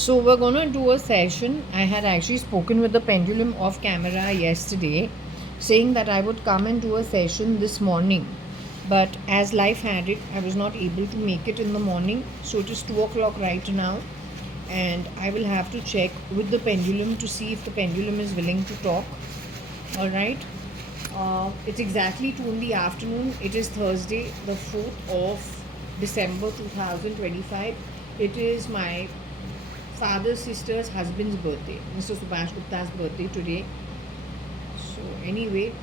So we're gonna do a session. I had actually spoken with the pendulum off camera yesterday, saying that I would come and do a session this morning. But as life had it, I was not able to make it in the morning. So it is 2 o'clock right now, and I will have to check with the pendulum to see if the pendulum is willing to talk. All right. It's exactly 2 in the afternoon. It is Thursday, the 4th of December 2025. It is my father's sister's husband's birthday, Mr. Subhash Gupta's birthday today. So anyway,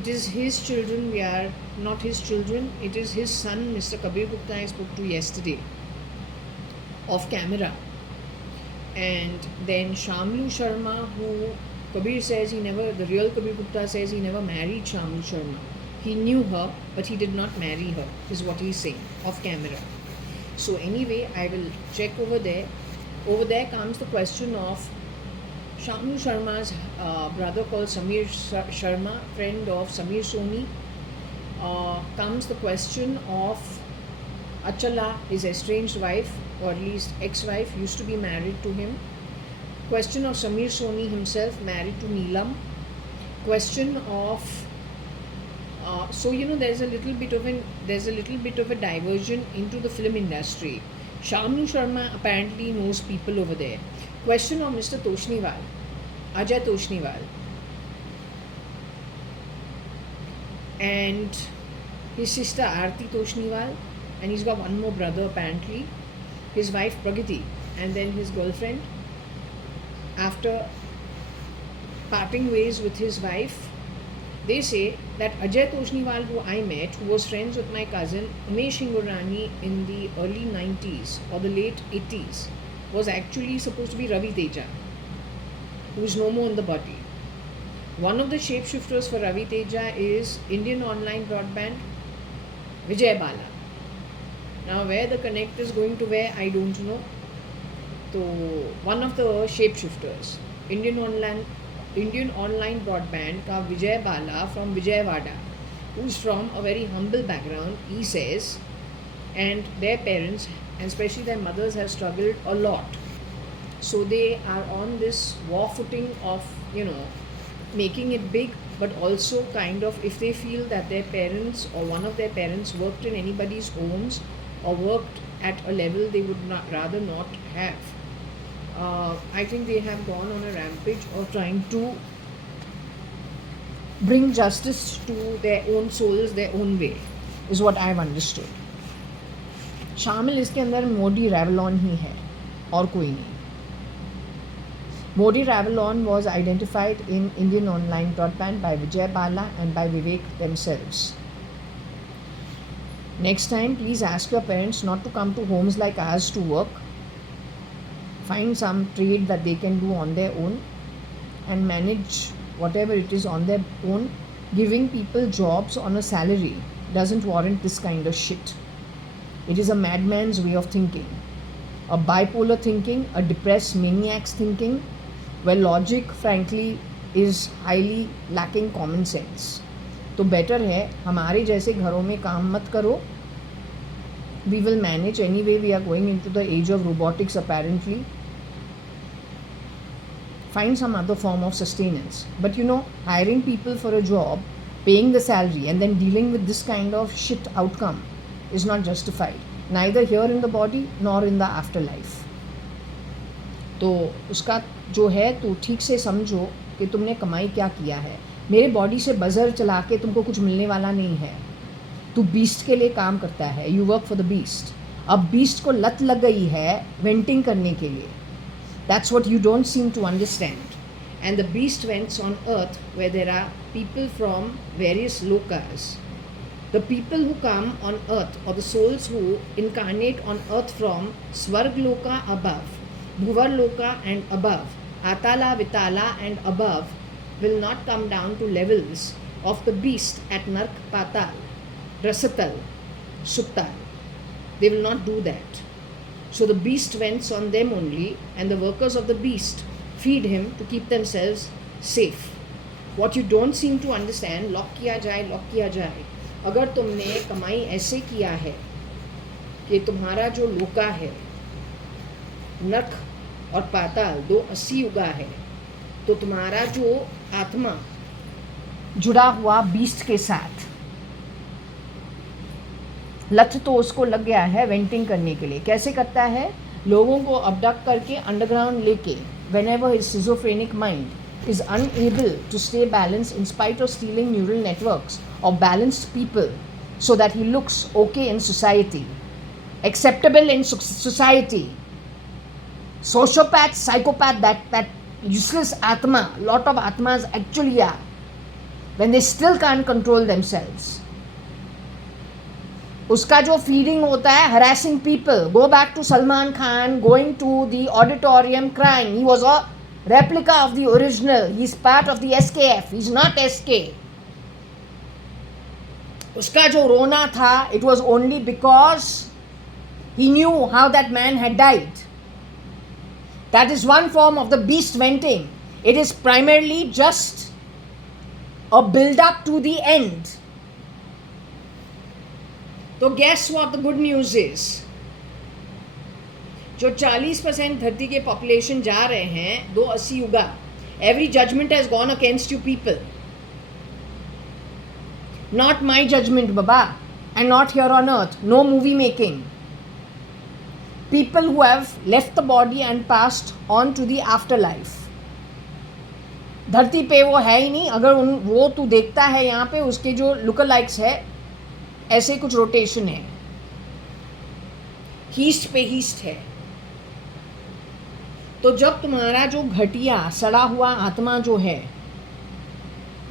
it is his children. We are not his children. It is his son, Mr. Kabir Gupta, I spoke to yesterday off camera. And then Shamlu Sharma, who Kabir says he never, the real Kabir Gupta says he never married Shamlu Sharma. He knew her, but he did not marry her, is what he's saying off camera. So anyway, I will check over there. Over there comes the question of Shamlu Sharma's brother called Samir Sharma, friend of Samir Soni. Comes the question of Achala, his estranged wife, or at least ex-wife, used to be married to him. Question of Samir Soni himself, married to Neelam. Question of so there's a little bit of a diversion into the film industry. Shamlu Sharma apparently knows people over there. Question of Mr. Toshniwal, Ajay Toshniwal, and his sister Aarti Toshniwal, and he's got one more brother apparently, his wife Pragati, and then his girlfriend. After parting ways with his wife, they say that Ajay Toshniwal, who I met, who was friends with my cousin Umesh Ingorani in the early 90s or the late 80s, was actually supposed to be Ravi Teja, who is no more in the body. One of the shapeshifters for Ravi Teja is Indian online broadband Vijay Bala. Now where the connect is going to where, I don't know. So one of the shapeshifters, Indian online broadband का Vijay Bala from Vijayawada, who's from a very humble background, he says, and their parents and especially their mothers have struggled a lot. So they are on this war footing of making it big, but also kind of, if they feel that their parents or one of their parents worked in anybody's homes or worked at a level they would rather not have. I think they have gone on a rampage of trying to bring justice to their own souls, their own way, is what I have understood. शामिल इसके अंदर Modi Revlon ही है और कोई नहीं. Modi Ravalon was identified in Indian online broadband by Vijay Bala and by Vivek themselves. Next time, please ask your parents not to come to homes like ours to work. Find some trade that they can do on their own and manage whatever it is on their own. Giving people jobs on a salary doesn't warrant this kind of shit. It is a madman's way of thinking, a bipolar thinking, a depressed maniac's thinking, where logic frankly is highly lacking common sense. तो better है हमारे जैसे घरों में काम मत करो. We will manage anyway. We are going into the age of robotics apparently. Find some other form of sustenance. But hiring people for a job, paying the salary and then dealing with this kind of shit outcome is not justified, neither here in the body nor in the afterlife. तो उसका जो है तो ठीक से समझो कि तुमने कमाई क्या किया है. मेरे बॉडी से बजर चला के तुमको कुछ मिलने वाला नहीं है. तू बीस्ट के लिए काम करता है. You work for the beast. अब बीस्ट को लत लग गई है वेंटिंग करने के लिए. That's what you don't seem to understand. And the beast vents on earth where there are people from various लोकास. The people who come on earth, or the souls who incarnate on earth from Svargloka above, Bhuvarloka and above, Atala, Vitala and above, will not come down to levels of the beast at Nark, Patal, Rasatal, Suptal. They will not do that. So the beast vents on them only, and the workers of the beast feed him to keep themselves safe. What you don't seem to understand, lock kiya jaye. अगर तुमने कमाई ऐसे किया है कि तुम्हारा जो लोका है नरक और पाताल 2 80 युगा है, तो तुम्हारा जो आत्मा जुड़ा हुआ बीस्ट के साथ, लत तो उसको लग गया है वेंटिंग करने के लिए. कैसे करता है? लोगों को अबडक्ट करके अंडरग्राउंड लेके, whenever his schizophrenic mind is unable to stay balanced in spite of stealing neural networks of balanced people so that he looks okay in society, acceptable in society. Sociopath, psychopath, that useless atma, lot of atmas actually are, when they still can't control themselves. उसका जो feeding होता है harassing people. Go back to Salman Khan going to the auditorium crying. He was a replica of the original. He's part of the SKF. He's not SK. उसका जो रोना था, it was only because he knew how that man had died. That is one form of the beast venting. It is primarily just a build-up to the end. तो guess what the good news is? जो 40% धरती के population जा रहे हैं 280 युगा, every judgment has gone against you people. Not my judgment, Baba, and not here on earth. No movie making. People who have left the body and passed on to the afterlife. धरती पे वो है ही नहीं. अगर वो तू देखता है यहाँ पे, उसके जो लुकलाइक्स है, ऐसे कुछ रोटेशन है, हीस्ट पे हीस्ट है. तो जब तुम्हारा जो घटिया सड़ा हुआ आत्मा जो है,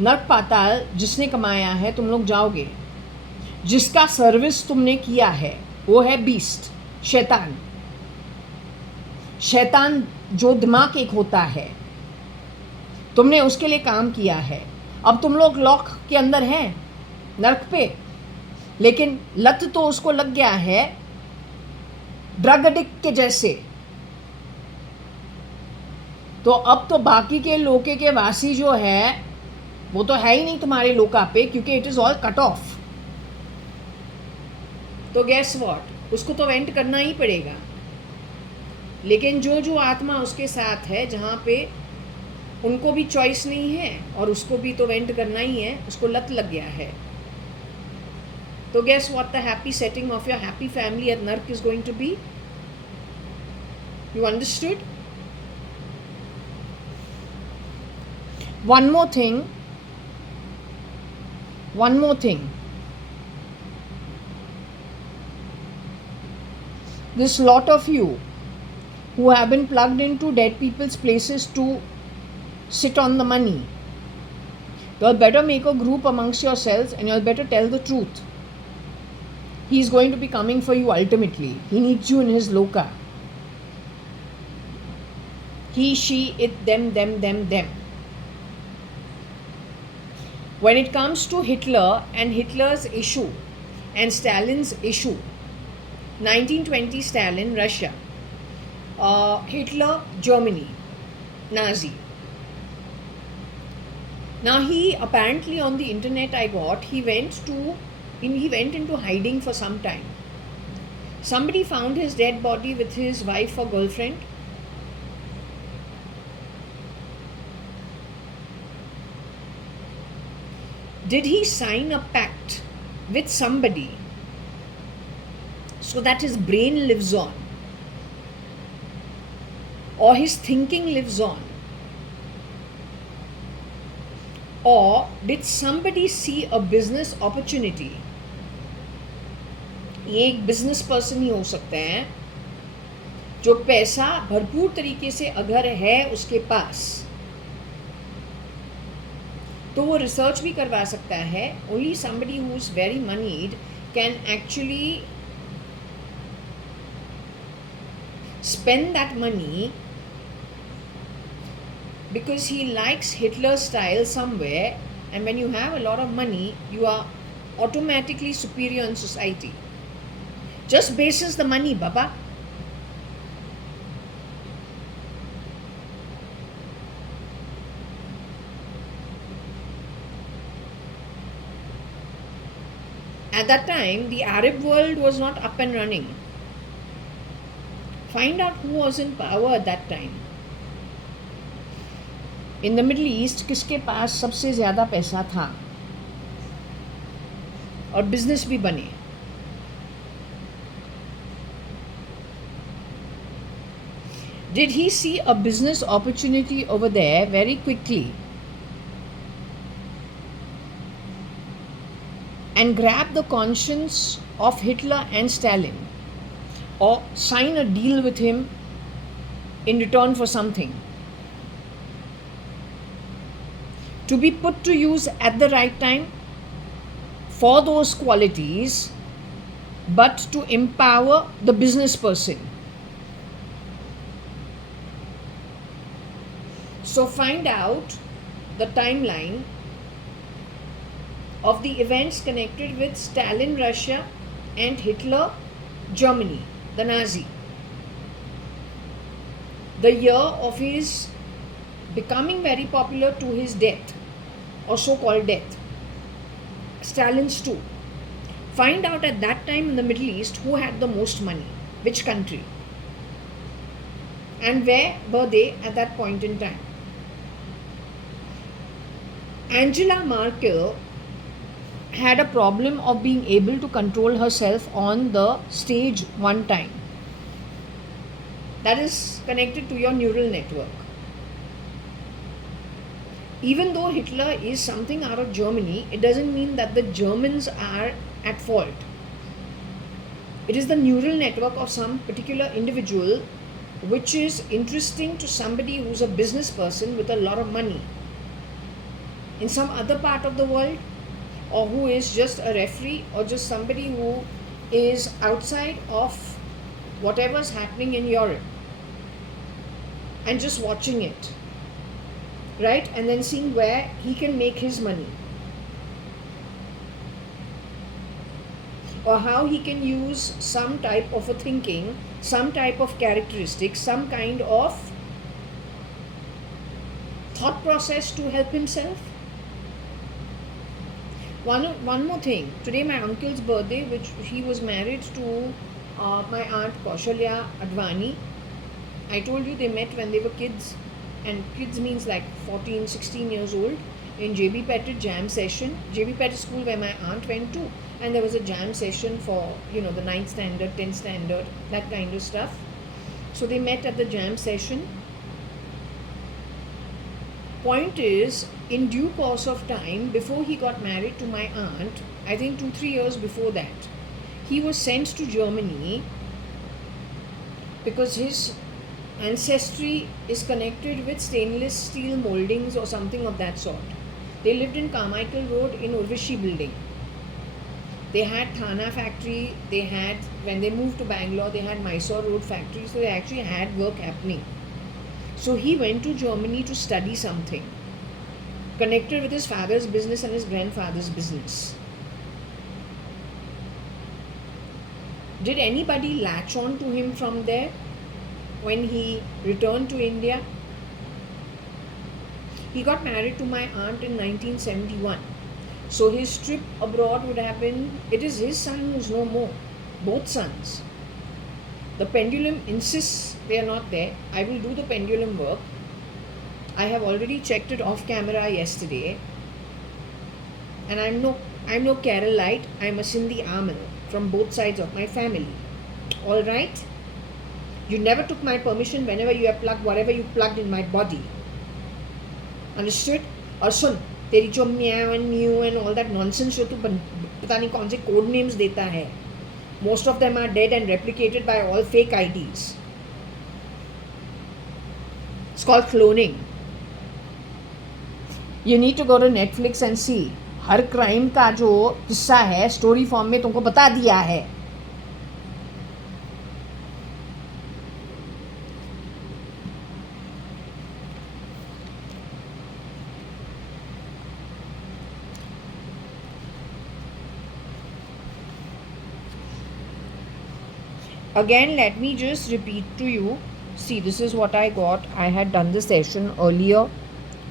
नरक पाताल जिसने कमाया है, तुम लोग जाओगे. जिसका सर्विस तुमने किया है वो है बीस्ट, शैतान. शैतान जो दिमाग एक होता है, तुमने उसके लिए काम किया है. अब तुम लोग लॉक के अंदर हैं नरक पे, लेकिन लत तो उसको लग गया है ड्रग एडिक्ट के जैसे. तो अब तो बाकी के लोके के वासी जो है वो तो है ही नहीं तुम्हारे लोका पे, क्योंकि it is all cut off. तो गैस व्हाट, उसको तो वेंट करना ही पड़ेगा. लेकिन जो जो आत्मा उसके साथ है, जहाँ पे उनको भी चॉइस नहीं है और उसको भी तो वेंट करना ही है, उसको लत लग गया है. So guess what the happy setting of your happy family at Nark is going to be? You understood? One more thing. This lot of you who have been plugged into dead people's places to sit on the money, you all better make a group amongst yourselves and you all better tell the truth. He is going to be coming for you ultimately. He needs you in his loka. He, she, it, them. When it comes to Hitler and Hitler's issue and Stalin's issue, 1920 Stalin, Russia, Hitler, Germany, Nazi. Now he apparently on the internet he went into hiding for some time. Somebody found his dead body with his wife or girlfriend. Did he sign a pact with somebody so that his brain lives on or his thinking lives on? Or did somebody see a business opportunity? ये एक business person ही हो सकते हैं जो पैसा भरपूर तरीके से अगर है उसके पास, तो वो रिसर्च भी करवा सकता है. Only somebody who is very moneyed can actually spend that money because he likes Hitler's style somewhere, and when you have a lot of money, you are automatically superior in society. Just basis the money, Baba. At that time, the Arab world was not up and running. Find out who was in power at that time. In the Middle East, किसके पास सबसे ज़्यादा पैसा था और business भी बने. Did he see a business opportunity over there very quickly and grab the conscience of Hitler and Stalin, or sign a deal with him in return for something, to be put to use at the right time for those qualities, but to empower the business person? So find out the timeline of the events connected with Stalin, Russia, and Hitler, Germany, the Nazi. The year of his becoming very popular to his death, or so-called death. Stalin's too. Find out at that time in the Middle East who had the most money, which country, and where were they at that point in time. Angela Merkel had a problem of being able to control herself on the stage one time. That is connected to your neural network. Even though Hitler is something out of Germany, it doesn't mean that the Germans are at fault. It is the neural network of some particular individual which is interesting to somebody who's a business person with a lot of money in some other part of the world, or who is just a referee, or just somebody who is outside of whatever's happening in Europe and just watching it, right? And then seeing where he can make his money, or how he can use some type of a thinking, some type of characteristics, some kind of thought process to help himself. One more thing. Today my uncle's birthday, which he was married to my aunt JAYA.ADVANI. I told you they met when they were kids, and kids means like 14, 16 years old, in JB Pettit jam session. JB Pettit school where my aunt went to, and there was a jam session for, the 9th standard, 10th standard, that kind of stuff. So they met at the jam session. Point is, in due course of time, before he got married to my aunt, I think 2-3 years before that, he was sent to Germany because his ancestry is connected with stainless steel moldings or something of that sort. They lived in Carmichael Road in Urvashi building. They had Thana factory, they had, when they moved to Bangalore, they had Mysore Road factory, so they actually had work happening. So he went to Germany to study something connected with his father's business and his grandfather's business. Did anybody latch on to him from there when he returned to India? He got married to my aunt in 1971. So his trip abroad would have been, it is his son who's no more, both sons. The pendulum insists they are not there. I will do the pendulum work. I have already checked it off camera yesterday. And I'm no Keralite, I'm a Sindhi Amal from both sides of my family. Alright? You never took my permission whenever you have plugged whatever you plugged in my body. Understood? Or sun, तेरी जो meow and mew and all that nonsense जो तू पता नहीं कौन से code names देता है. Most of them are dead and replicated by all fake IDs. It's called cloning. You need to go to Netflix and see. Her crime का जो किस्सा है स्टोरी फॉर्म में तुमको बता दिया है. Again, let me just repeat to you. See, this is what I got. I had done the session earlier.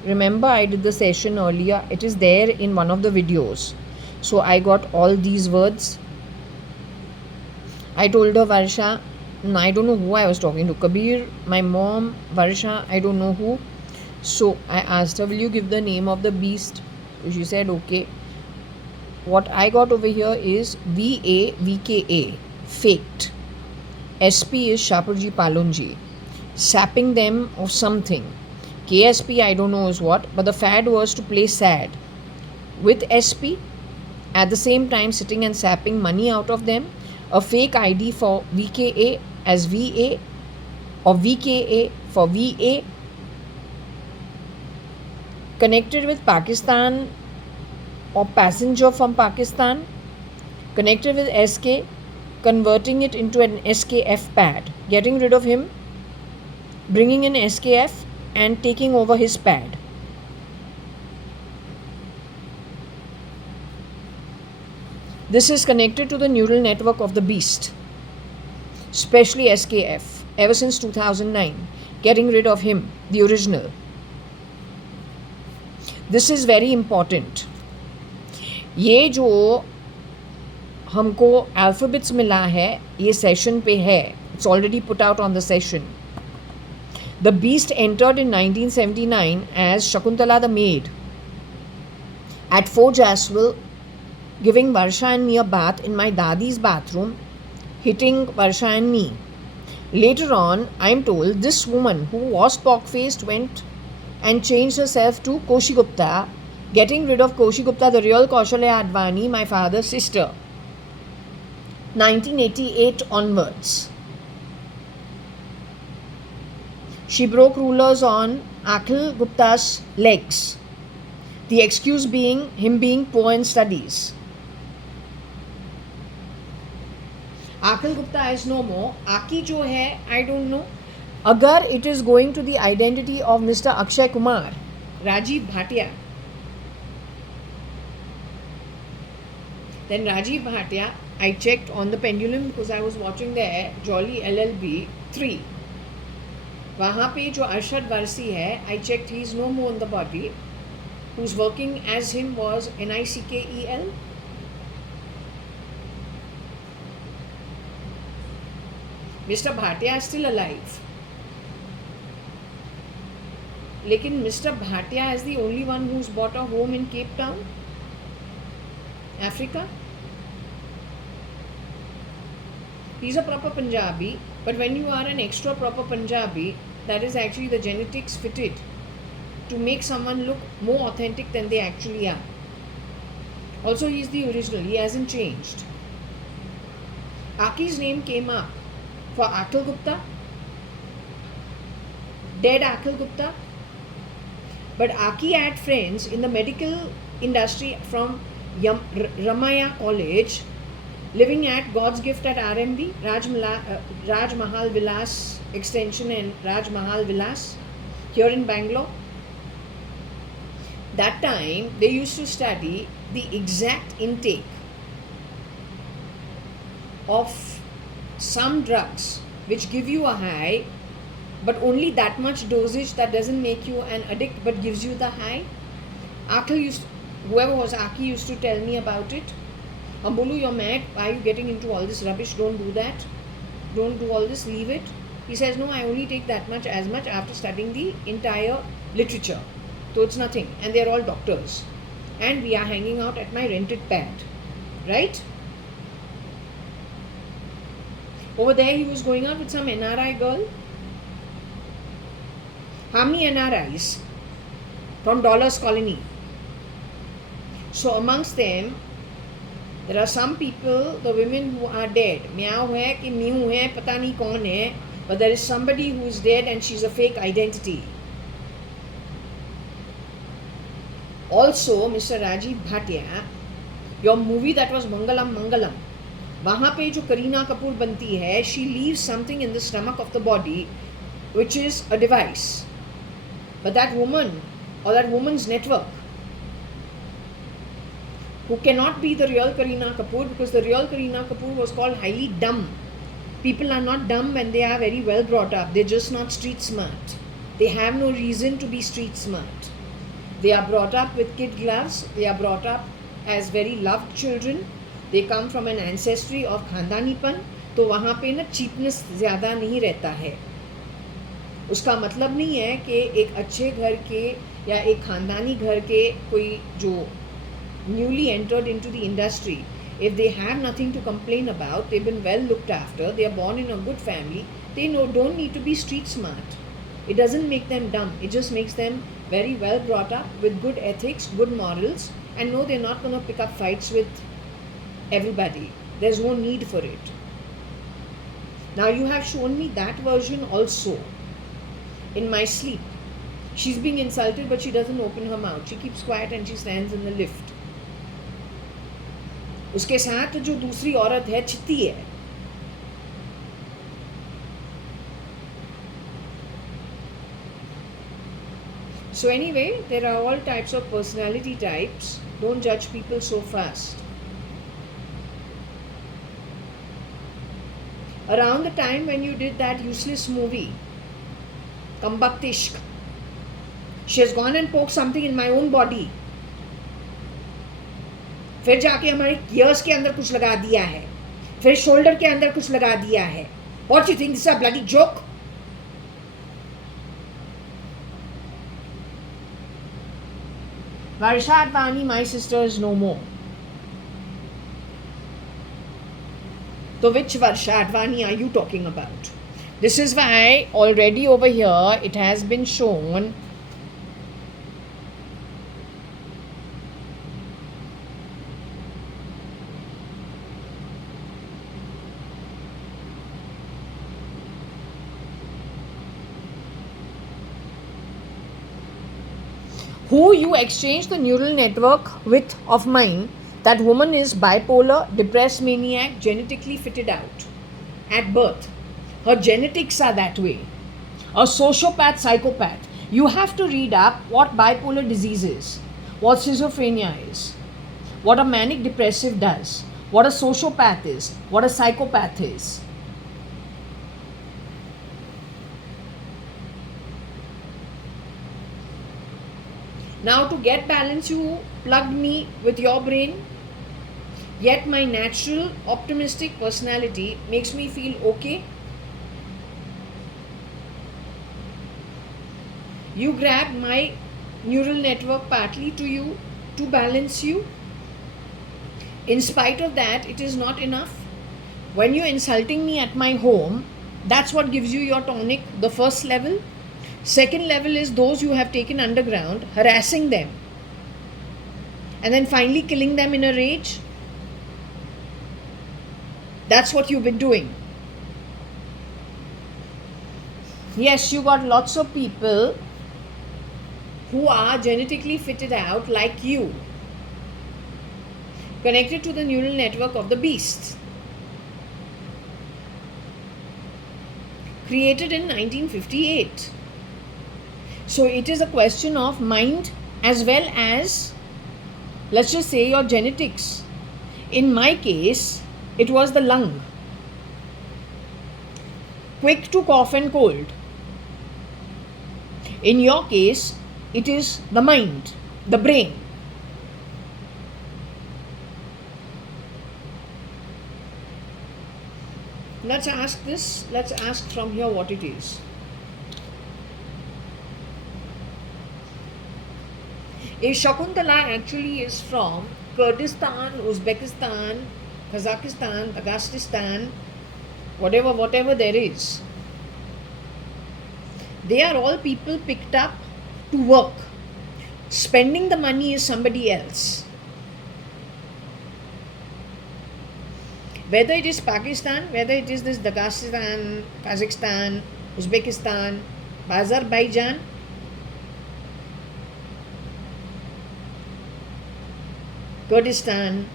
Remember, I did the session earlier. It is there in one of the videos. So I got all these words. I told her, Varsha, I don't know who I was talking to. Kabir, my mom, Varsha, I don't know who. So I asked her, will you give the name of the beast? She said, okay. What I got over here is VAVKA, faked. SP is Shaparji Palonji, sapping them of something. KSP, I don't know is what, but the fad was to play sad with SP, at the same time sitting and sapping money out of them. A fake ID for VKA as VA, or VKA for VA, connected with Pakistan or passenger from Pakistan, connected with SK, converting it into an SKF pad, getting rid of him, bringing in SKF and taking over his pad. This is connected to the neural network of the beast, especially SKF, ever since 2009, getting rid of him, the original. This is very important. ये जो हमको alphabets मिला है ये session पे है. It's already put out on the session. The beast entered in 1979 as Shakuntala the maid at Fort Jaswell, giving Varsha and me a bath in my dadi's bathroom, hitting Varsha and me. Later on, I am told this woman who was pock-faced went and changed herself to Koshi Gupta, getting rid of Koshi Gupta, the real JAYA.ADVANI, my father's sister. 1988 onwards. She broke rulers on Akhil Gupta's legs. The excuse being him being poor in studies. Akhil Gupta is no more. Aki jo hai, I don't know. Agar it is going to the identity of Mr. Akshay Kumar, Rajiv Bhatia, then Rajiv Bhatia, I checked on the pendulum because I was watching there Jolly LLB 3. वहाँ पे जो अरशद वारसी है, I checked he is no more in the body. Who's working as him was NICKEL. Mr. Bhatia is still alive. लेकिन Mr. Bhatia is the only one who's bought a home in Cape Town, Africa. He's a proper Punjabi, but when you are an extra proper Punjabi, that is actually the genetics fitted to make someone look more authentic than they actually are. Also, he is the original, he hasn't changed. Aki's name came up for Akhil Gupta, dead Akhil Gupta, but Aki had friends in the medical industry from Ramaya College, living at God's Gift at RMB, Raj Mahal Vilas Extension and Raj Mahal Vilas here in Bangalore. That time they used to study the exact intake of some drugs which give you a high, but only that much dosage that doesn't make you an addict but gives you the high. Whoever was Aki used to tell me about it. Ambulu, you're mad. Why are you getting into all this rubbish? Don't do that. Don't do all this. Leave it. He says, no, I only take that much, as much after studying the entire literature. So it's nothing. And they're all doctors. And we are hanging out at my rented pad. Right? Over there, he was going out with some NRI girl. How many NRIs? From Dollars Colony. So amongst them, there are some people, the women who are dead. Meow hai ki mew hai, pata nahi kaun hai. But there is somebody who is dead and she's a fake identity. Also, Mr. Rajiv Bhatia, your movie that was Mangalam Mangalam, वहाँ पे जो करीना कपूर बनती है, she leaves something in the stomach of the body, which is a device. But that woman or that woman's network, who cannot be the real Kareena Kapoor, because the real Kareena Kapoor was called highly dumb. People are not dumb when they are very well brought up. They're just not street smart. They have no reason to be street smart. They are brought up with kid gloves. They are brought up as very loved children. They come from an ancestry of Khandanipan. तो वहाँ पे ना cheapness ज़्यादा नहीं रहता है. उसका मतलब नहीं है कि एक अच्छे घर के या एक ख़ानदानी घर के कोई जो newly entered into the industry, if they have nothing to complain about, they've been well looked after, they are born in a good family, they don't need to be street smart. It doesn't make them dumb. It just makes them very well brought up with good ethics, good morals, and no, they're not going to pick up fights with everybody. There's no need for it. Now you have shown me that version also in my sleep. She's being insulted, but she doesn't open her mouth. She keeps quiet and she stands in the lift. उसके साथ जो दूसरी औरत है चित्ती है. So anyway, there are all types of personality types. Don't judge people so fast. Around the time when you did that useless movie, Kambaktishk, she has gone and poked something in my own body. फिर जाके हमारे years के अंदर कुछ लगा दिया है, फिर शोल्डर के अंदर कुछ लगा दिया है. What you think this is a bloody joke? JAYA.ADVANI, my sister is no more. So which JAYA.ADVANI are you talking about? This is why already over here it has been shown who you exchange the neural network with of mine. That woman is bipolar, depressed maniac, genetically fitted out at birth. Her genetics are that way. A sociopath, psychopath. You have to read up what bipolar disease is, what schizophrenia is, what a manic depressive does, what a sociopath is, what a psychopath is. Now to get balance, you plugged me with your brain, yet my natural optimistic personality makes me feel okay. You grabbed my neural network partly to you to balance you. In spite of that, it is not enough. When you're insulting me at my home, that's what gives you your tonic, the first level. Second level is those you have taken underground, harassing them, and then finally killing them in a rage. That's what you've been doing. Yes, you got lots of people who are genetically fitted out like you, connected to the neural network of the beast, created in 1958. So it is a question of mind as well as, let's just say, your genetics. In my case, it was the lung. Quick to cough and cold. In your case, it is the mind, the brain. Let's ask this. Let's ask from here what it is. A Shakuntala actually is from Kyrgyzstan, Uzbekistan, Kazakhstan, Dagestan, whatever there is. They are all people picked up to work. Spending the money is somebody else. Whether it is Pakistan, whether it is this Dagestan, Kazakhstan, Uzbekistan, Azerbaijan, Kurdistan,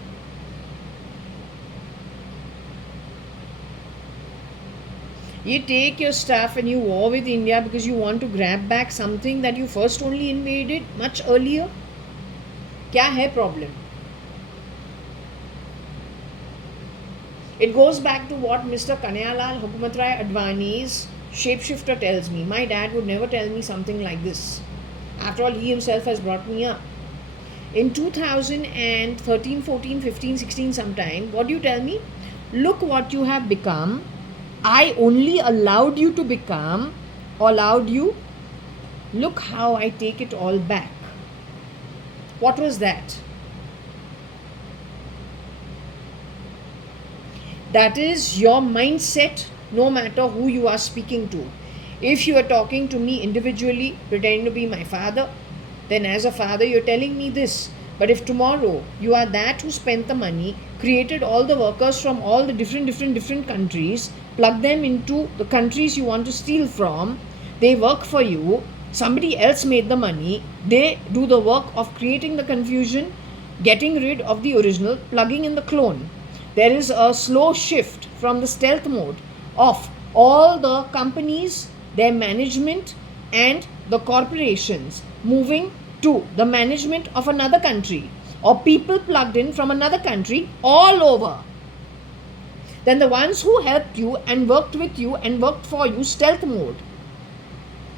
you take your stuff and you war with India because you want to grab back something that you first only invaded much earlier. क्या है problem? It goes back to what Mr. Kanayalal Hukumatrai Advani's shapeshifter tells me. My dad would never tell me something like this. After all, he himself has brought me up. In 2013, 14, 15, 16 sometime, what do you tell me? look what you have become. I only allowed you to become, allowed you. Look how I take it all back. What was that? That is your mindset, no matter who you are speaking to. If you are talking to me individually, pretending to be my father, then as a father, you're telling me this. But if tomorrow you are that who spent the money, created all the workers from all the different countries, plug them into the countries you want to steal from, they work for you, somebody else made the money, they do the work of creating the confusion, getting rid of the original, plugging in the clone. There is a slow shift from the stealth mode of all the companies, their management, and the corporations moving to the management of another country, or people plugged in from another country all over. Then the ones who helped you and worked with you and worked for you, stealth mode.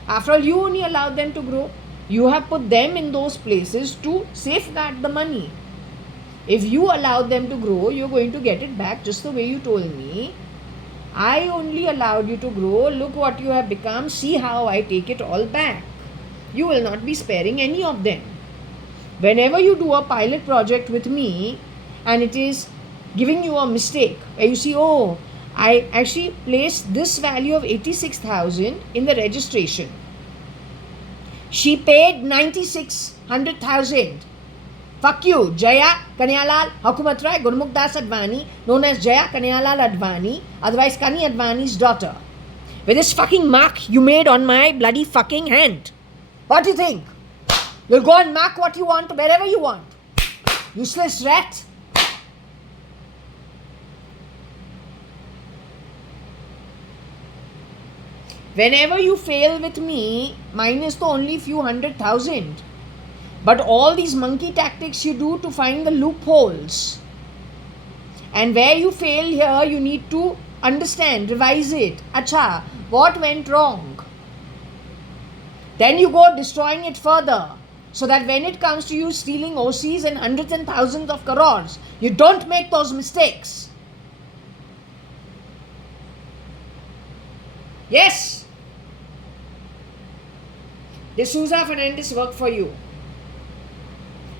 After all, you only allowed them to grow. You have put them in those places to safeguard the money. If you allowed them to grow, you're going to get it back just the way you told me. I only allowed you to grow. Look what you have become. See how I take it all back. You will not be sparing any of them. Whenever you do a pilot project with me and it is giving you a mistake where you see, oh, I actually placed this value of 86,000 in the registration. She paid 96,100,000. Fuck you, Jaya Kaniyalal Hukumat Rai Gurmukh Das Advani, known as Jaya Kaniyalal Advani, otherwise Kani Advani's daughter. With this fucking mark you made on my bloody fucking hand. What do you think? You'll go and mark what you want wherever you want. Useless rat. Whenever you fail with me, minus the only few 100,000. But all these monkey tactics you do to find the loopholes. And where you fail here, you need to understand, revise it. Acha, what went wrong? Then you go destroying it further. So that when it comes to you stealing OCs and hundreds and thousands of crores, you don't make those mistakes. Yes. D'Souza Fernandes worked for you.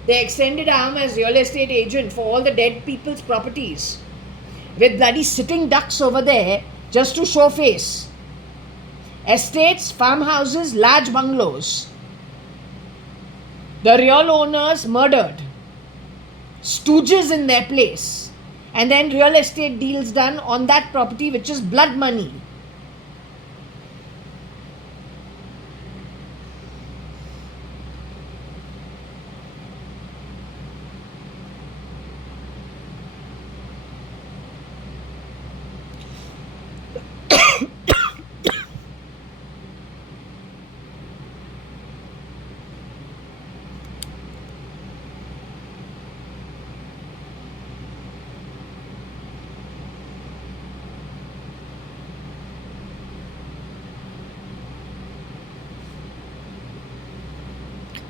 They extended arm as real estate agent for all the dead people's properties. With bloody sitting ducks over there just to show face. Estates, farmhouses, large bungalows. The real owners murdered. Stooges in their place. And then real estate deals done on that property, which is blood money.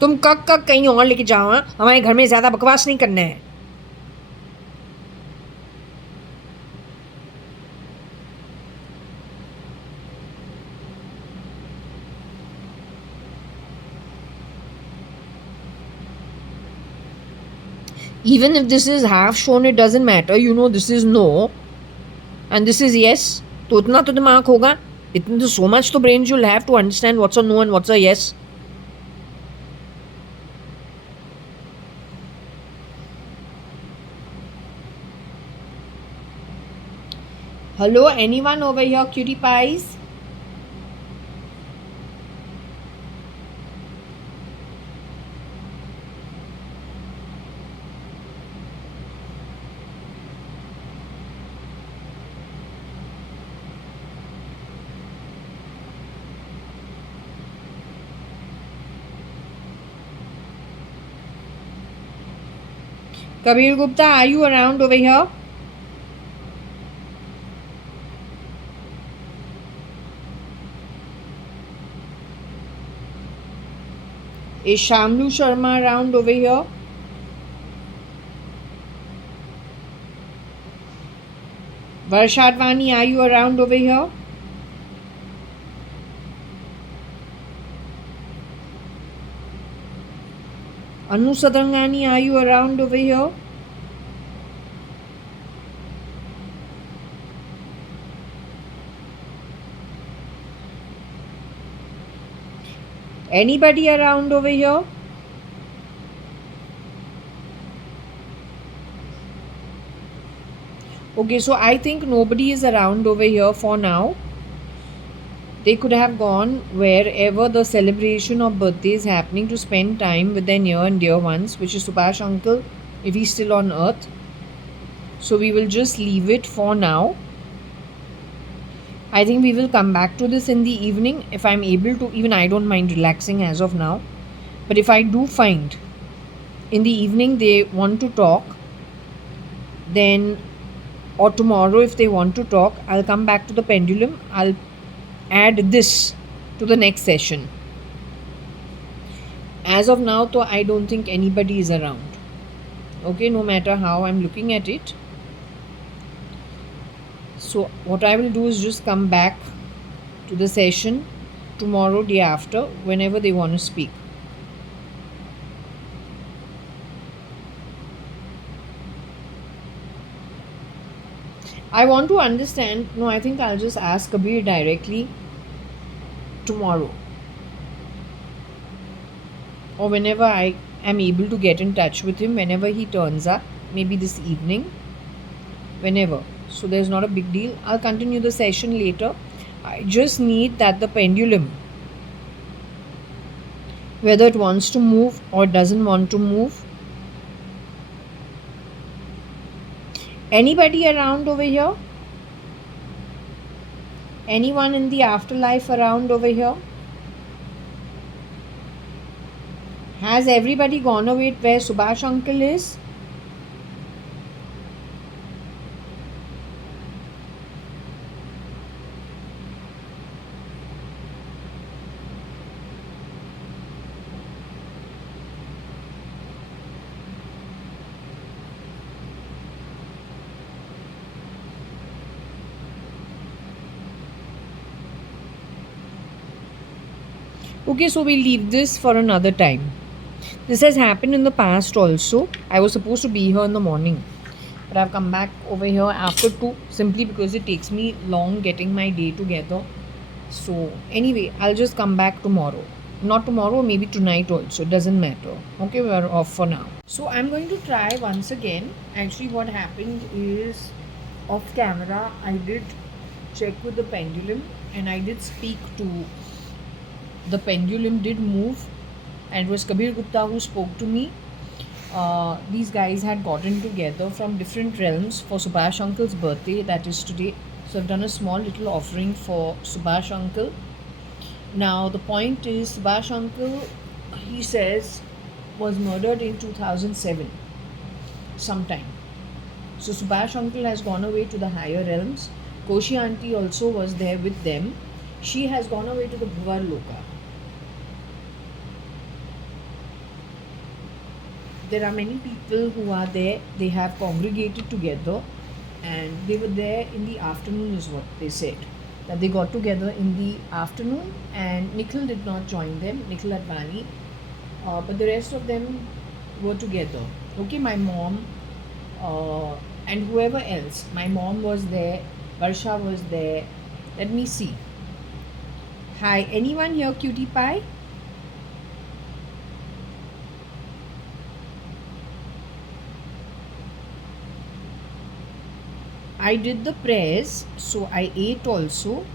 तुम कक कक कहीं और लेके जाओ, हमारे घर में ज़्यादा बकवास नहीं करना है. Even if this is half shown, it doesn't matter. You know this is no and this is yes. तो उतना तो दिमाग होगा. इतना तो so much तो brains you'll have to understand what's a no and what's a yes. Hello, anyone over here, cutie pies? Kabir Gupta, are you around over here? Is Shamlu Sharma around over here? Varshadvani, are you around over here? Anu Sadangani, are you around over here? Anybody around over here? Okay, so I think nobody is around over here for now. They could have gone wherever the celebration of birthday is happening to spend time with their near and dear ones, which is Subhash uncle, if he's still on earth. So we will just leave it for now. I think we will come back to this in the evening if I'm able to. Even I don't mind relaxing as of now. But if I do find in the evening they want to talk, then, or tomorrow if they want to talk, I'll come back to the pendulum. I'll add this to the next session. As of now, though, I don't think anybody is around. Okay, no matter how I'm looking at it. So what I will do is just come back to the session tomorrow, day after, whenever they want to speak. I want to understand. No, I think I'll just ask Kabir directly tomorrow, or whenever I am able to get in touch with him, whenever he turns up, maybe this evening, whenever. So there's not a big deal. I'll continue the session later. I just need that the pendulum, whether it wants to move or doesn't want to move. Anybody around over here? Anyone in the afterlife around over here? Has everybody gone away where Subhash uncle is? Okay, so we'll leave this for another time. This has happened in the past also. I was supposed to be here in the morning, but I've come back over here after 2 simply because it takes me long getting my day together. So anyway, I'll just come back tomorrow. Not tomorrow, maybe tonight also. It doesn't matter. Okay, we're off for now. So I'm going to try once again. Actually, what happened is off camera, I did check with the pendulum and I did speak to the pendulum, did move, and it was Kabir Gupta who spoke to me. These guys had gotten together from different realms for Subhash uncle's birthday, that is today. So I've done a small little offering for Subhash uncle. Now the point is, Subhash uncle, he says, was murdered in 2007 sometime. So Subhash uncle has gone away to the higher realms. Koshi auntie also was there with them. She has gone away to the Bhuvar Loka. There are many people who are there. They have congregated together and they were there in the afternoon is what they said. That they got together in the afternoon and Nikhil did not join them, JAYA.ADVANI. But the rest of them were together. Okay, my mom and whoever else. My mom was there, Varsha was there. Let me see. Hi, anyone here, Cutie Pie? I did the prayers, so I ate also.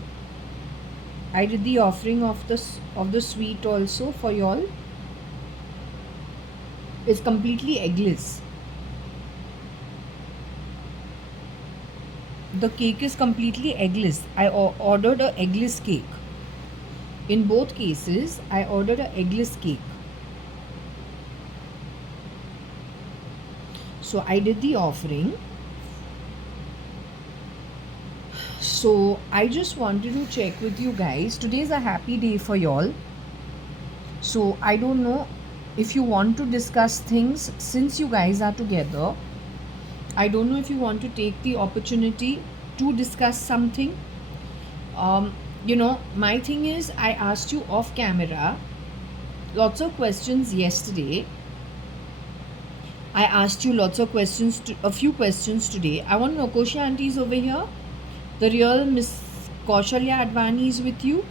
I did the offering of the sweet also for y'all. It's completely eggless. The cake is completely eggless. I ordered a eggless cake. In both cases, I ordered a eggless cake. So I did the offering. So I just wanted to check with you guys. Today is a happy day for y'all. So I don't know if you want to discuss things since you guys are together. I don't know if you want to take the opportunity to discuss something. My thing is, I asked you off camera lots of questions yesterday. I asked you lots of questions, a few questions today. I want to know, Koshi auntie is over here. The real Miss Kaushalya.ADVANI is with you.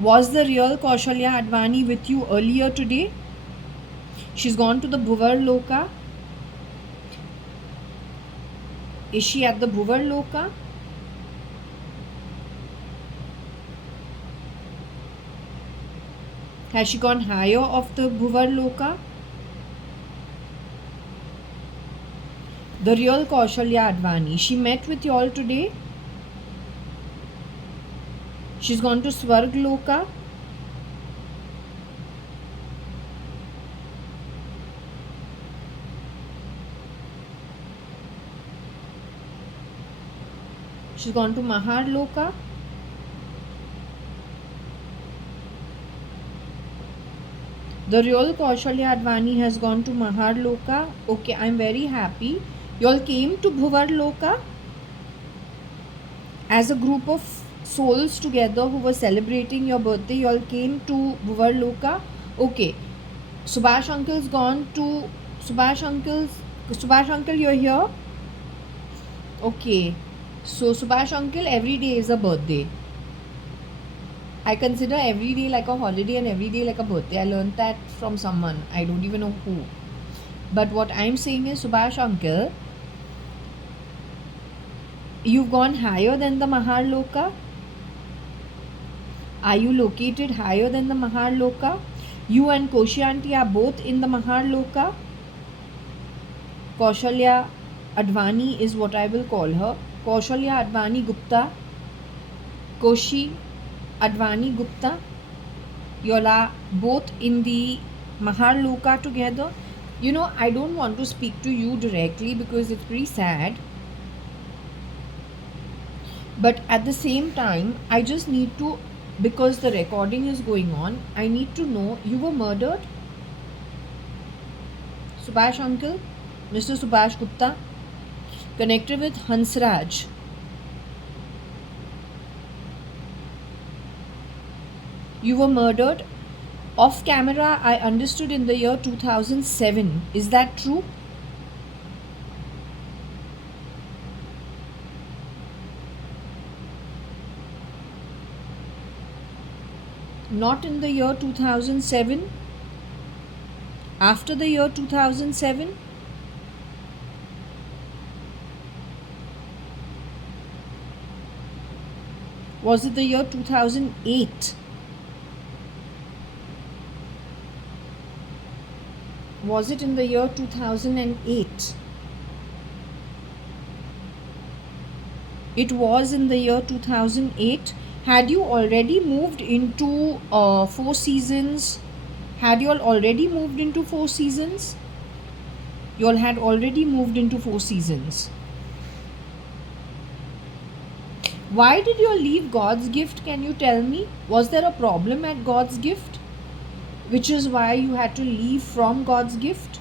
Was the real Kaushalya.ADVANI with you earlier today? She's gone to the Bhuvar Loka. Is she at the Bhuvar Loka? Has she gone higher of the Bhuvar Loka? The real Kaushalya.ADVANI. She met with you all today. She's gone to Swarg Loka. She's gone to Mahar Loka. The real Kaushalya.ADVANI has gone to Mahar Loka. Okay, I'm very happy. You all came to Bhuvar Loka as a group of souls together who were celebrating your birthday. You all came to Bhuvar Loka. Okay. Subhash uncle's gone to Subhash uncle, you're here? Okay. So Subhash uncle, every day is a birthday. I consider every day like a holiday and every day like a birthday. I learned that from someone. I don't even know who. But what I'm saying is, Subhash uncle, you've gone higher than the Mahar Loka. Are you located higher than the Mahar Loka? You and Koshi auntie are both in the Mahar Loka. Kaushalya.ADVANI is what I will call her. Kaushalya.ADVANI Gupta. Koshi.ADVANI Gupta. You all are both in the Mahar Loka together. I don't want to speak to you directly because it's pretty sad. But at the same time, I just need to, because the recording is going on, I need to know, you were murdered? Subhash uncle, Mr. Subhash Gupta, connected with Hansraj. You were murdered off camera, I understood, in the year 2007. Is that true? Not in the year 2007? After the year 2007? Was it the year 2008? Was it in the year 2008? It was in the year 2008. Had you already moved into Four Seasons? Had you all already moved into Four Seasons? You all had already moved into Four Seasons. Why did you all leave God's Gift? Can you tell me? Was there a problem at God's Gift, which is why you had to leave from God's Gift?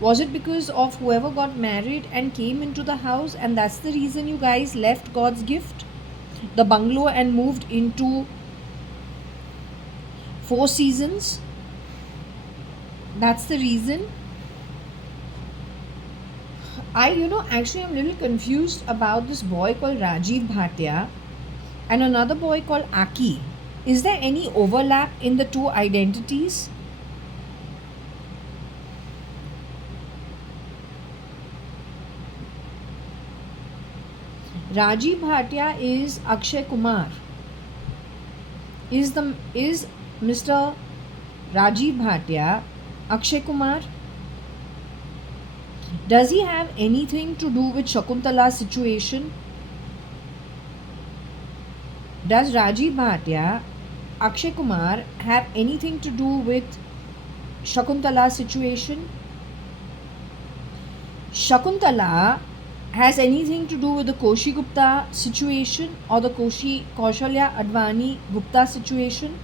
Was it because of whoever got married and came into the house, and that's the reason you guys left God's Gift, the bungalow, and moved into Four Seasons? That's the reason? Actually I'm a little confused about this boy called Rajiv Bhatia and another boy called Aki. Is there any overlap in the two identities? Rajiv Bhatia is Akshay Kumar. Is Mr. Rajiv Bhatia Akshay Kumar? Does he have anything to do with Shakuntala's situation? Does Rajiv Bhatia, Akshay Kumar, have anything to do with Shakuntala's situation? Shakuntala has anything to do with the Koshi Gupta situation or the Kaushalya.ADVANI Gupta situation?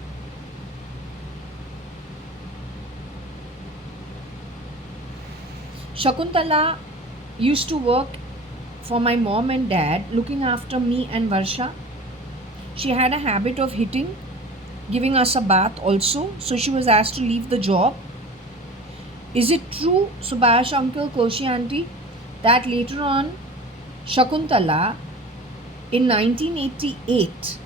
Shakuntala used to work for my mom and dad, looking after me and Varsha. She had a habit of hitting, giving us a bath also, so she was asked to leave the job. Is it true, Subhash uncle, Koshi auntie, that later on Shakuntala in 1988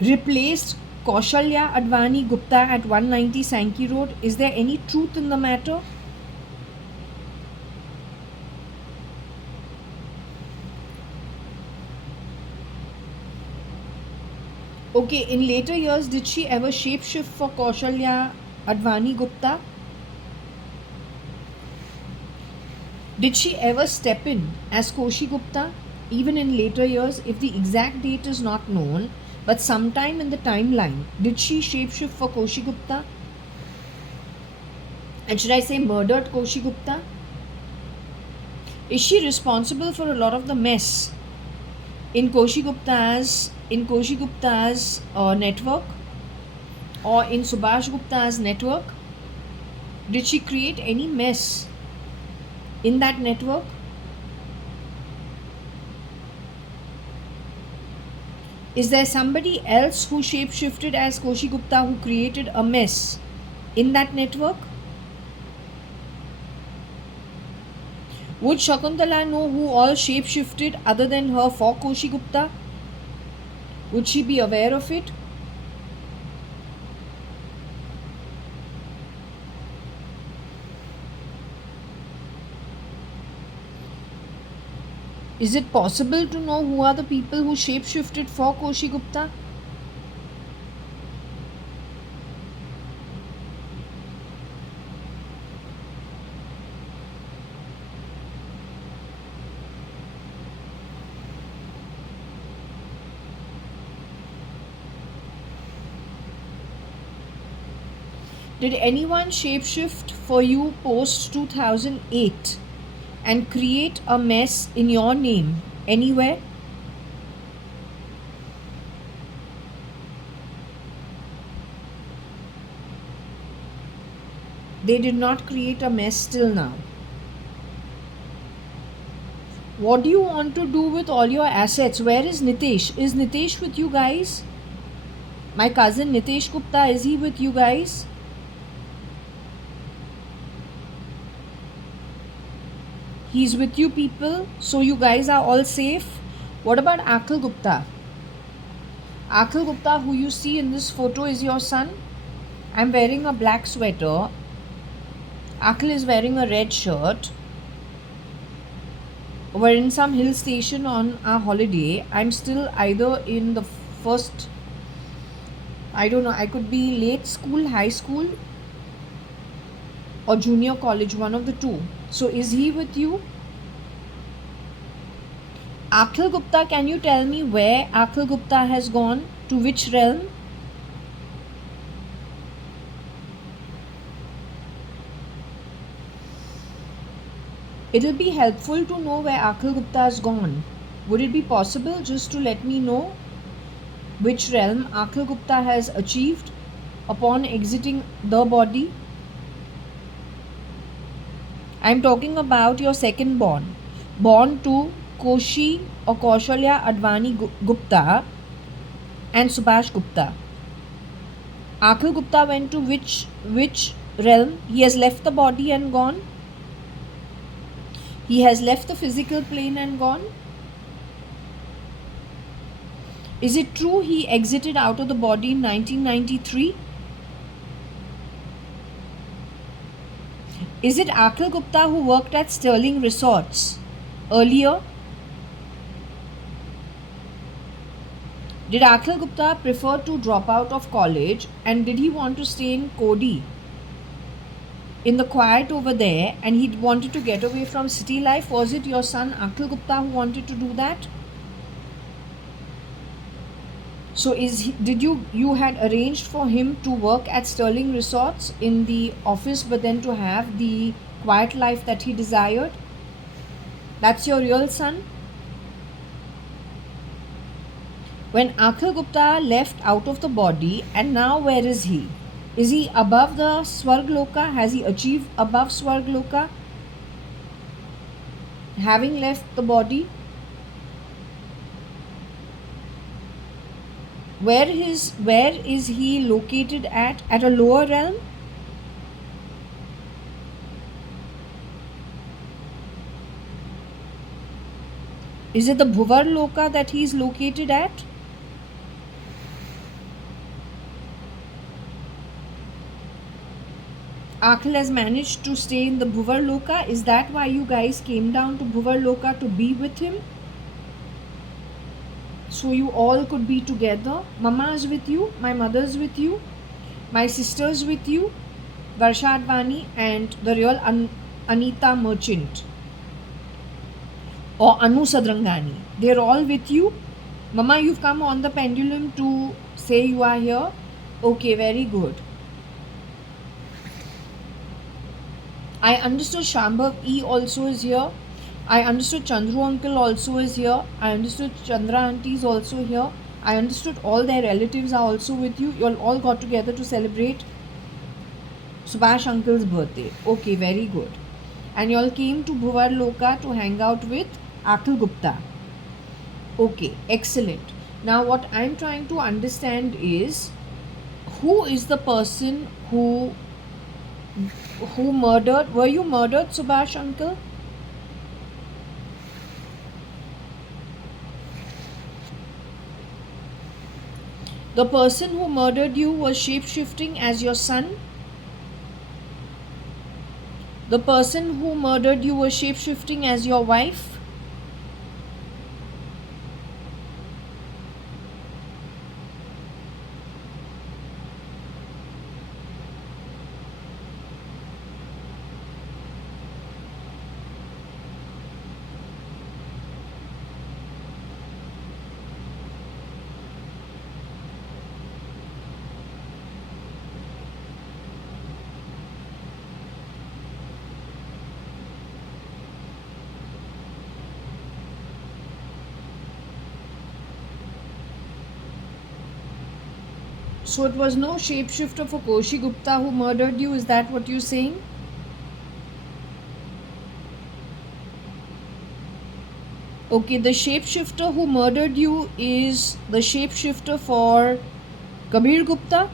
replaced JAYA.ADVANI Gupta at 190 Sankey Road? Is there any truth in the matter? Okay, in later years, did she ever shapeshift for JAYA.ADVANI Gupta? Did she ever step in as Koshi Gupta? Even in later years, if the exact date is not known, but sometime in the timeline, did she shapeshift for Koshi Gupta? And should I say murdered Koshi Gupta? Is she responsible for a lot of the mess in Koshi Gupta's network, or in Subhash Gupta's network? Did she create any mess in that network? Is there somebody else who shapeshifted as Koshi Gupta who created a mess in that network? Would Shakuntala know who all shapeshifted other than her for Koshi Gupta? Would she be aware of it? Is it possible to know who are the people who shapeshifted for Koshi Gupta? Did anyone shapeshift for you post 2008 and create a mess in your name anywhere? They did not create a mess till now. What do you want to do with all your assets? Where is Nitesh? Is Nitesh with you guys? My cousin Nitesh Gupta, is he with you guys? He's with you people, so you guys are all safe. What about Akhil Gupta? Akhil Gupta, who you see in this photo, is your son. I'm wearing a black sweater. Akhil is wearing a red shirt. We're in some hill station on our holiday. I'm still either in the first, I don't know, I could be late school, high school, or junior college, one of the two. So is he with you? Akhil Gupta, can you tell me where Akhil Gupta has gone? To which realm? It'll be helpful to know where Akhil Gupta has gone. Would it be possible just to let me know which realm Akhil Gupta has achieved upon exiting the body? I'm talking about your second born, born to Koshi or JAYA.ADVANI Gupta and Subhash Gupta. Akhil Gupta went to which realm? He has left the body and gone. He has left the physical plane and gone. Is it true he exited out of the body in 1993? Is it Akhil Gupta who worked at Sterling Resorts earlier? Did Akhil Gupta prefer to drop out of college, and did he want to stay in Kodi, in the quiet over there, and he wanted to get away from city life? Was it your son Akhil Gupta who wanted to do that? So you had arranged for him to work at Sterling Resorts in the office, but then to have the quiet life that he desired? That's your real son? When Akhil Gupta left out of the body, and now where is he? Is he above the Swargloka? Has he achieved above Swargloka, having left the body? Where is he located at? At a lower realm? Is it the Bhuvar Loka that he is located at? Akhil has managed to stay in the Bhuvar Loka. Is that why you guys came down to Bhuvar Loka, to be with him? So you all could be together. Mama is with you, my mother is with you, my sister is with you, JAYA.ADVANI, and the real Anita Merchant or Anu Sadrangani. They're all with you. Mama, you've come on the pendulum to say you are here. Okay, very good. I understood Shambhav E also is here. I understood Chandru uncle also is here. I understood Chandra auntie is also here. I understood all their relatives are also with you. You all got together to celebrate Subhash uncle's birthday. Okay, very good. And you all came to Bhuvar Loka to hang out with Akhil Gupta. Okay, excellent. Now what I'm trying to understand is, who is the person who murdered? Were you murdered, Subhash uncle? The person who murdered you was shape-shifting as your son? The person who murdered you was shape-shifting as your wife? So it was no shapeshifter for Koshi Gupta who murdered you, is that what you're saying? Okay, the shapeshifter who murdered you is the shapeshifter for Kabir Gupta?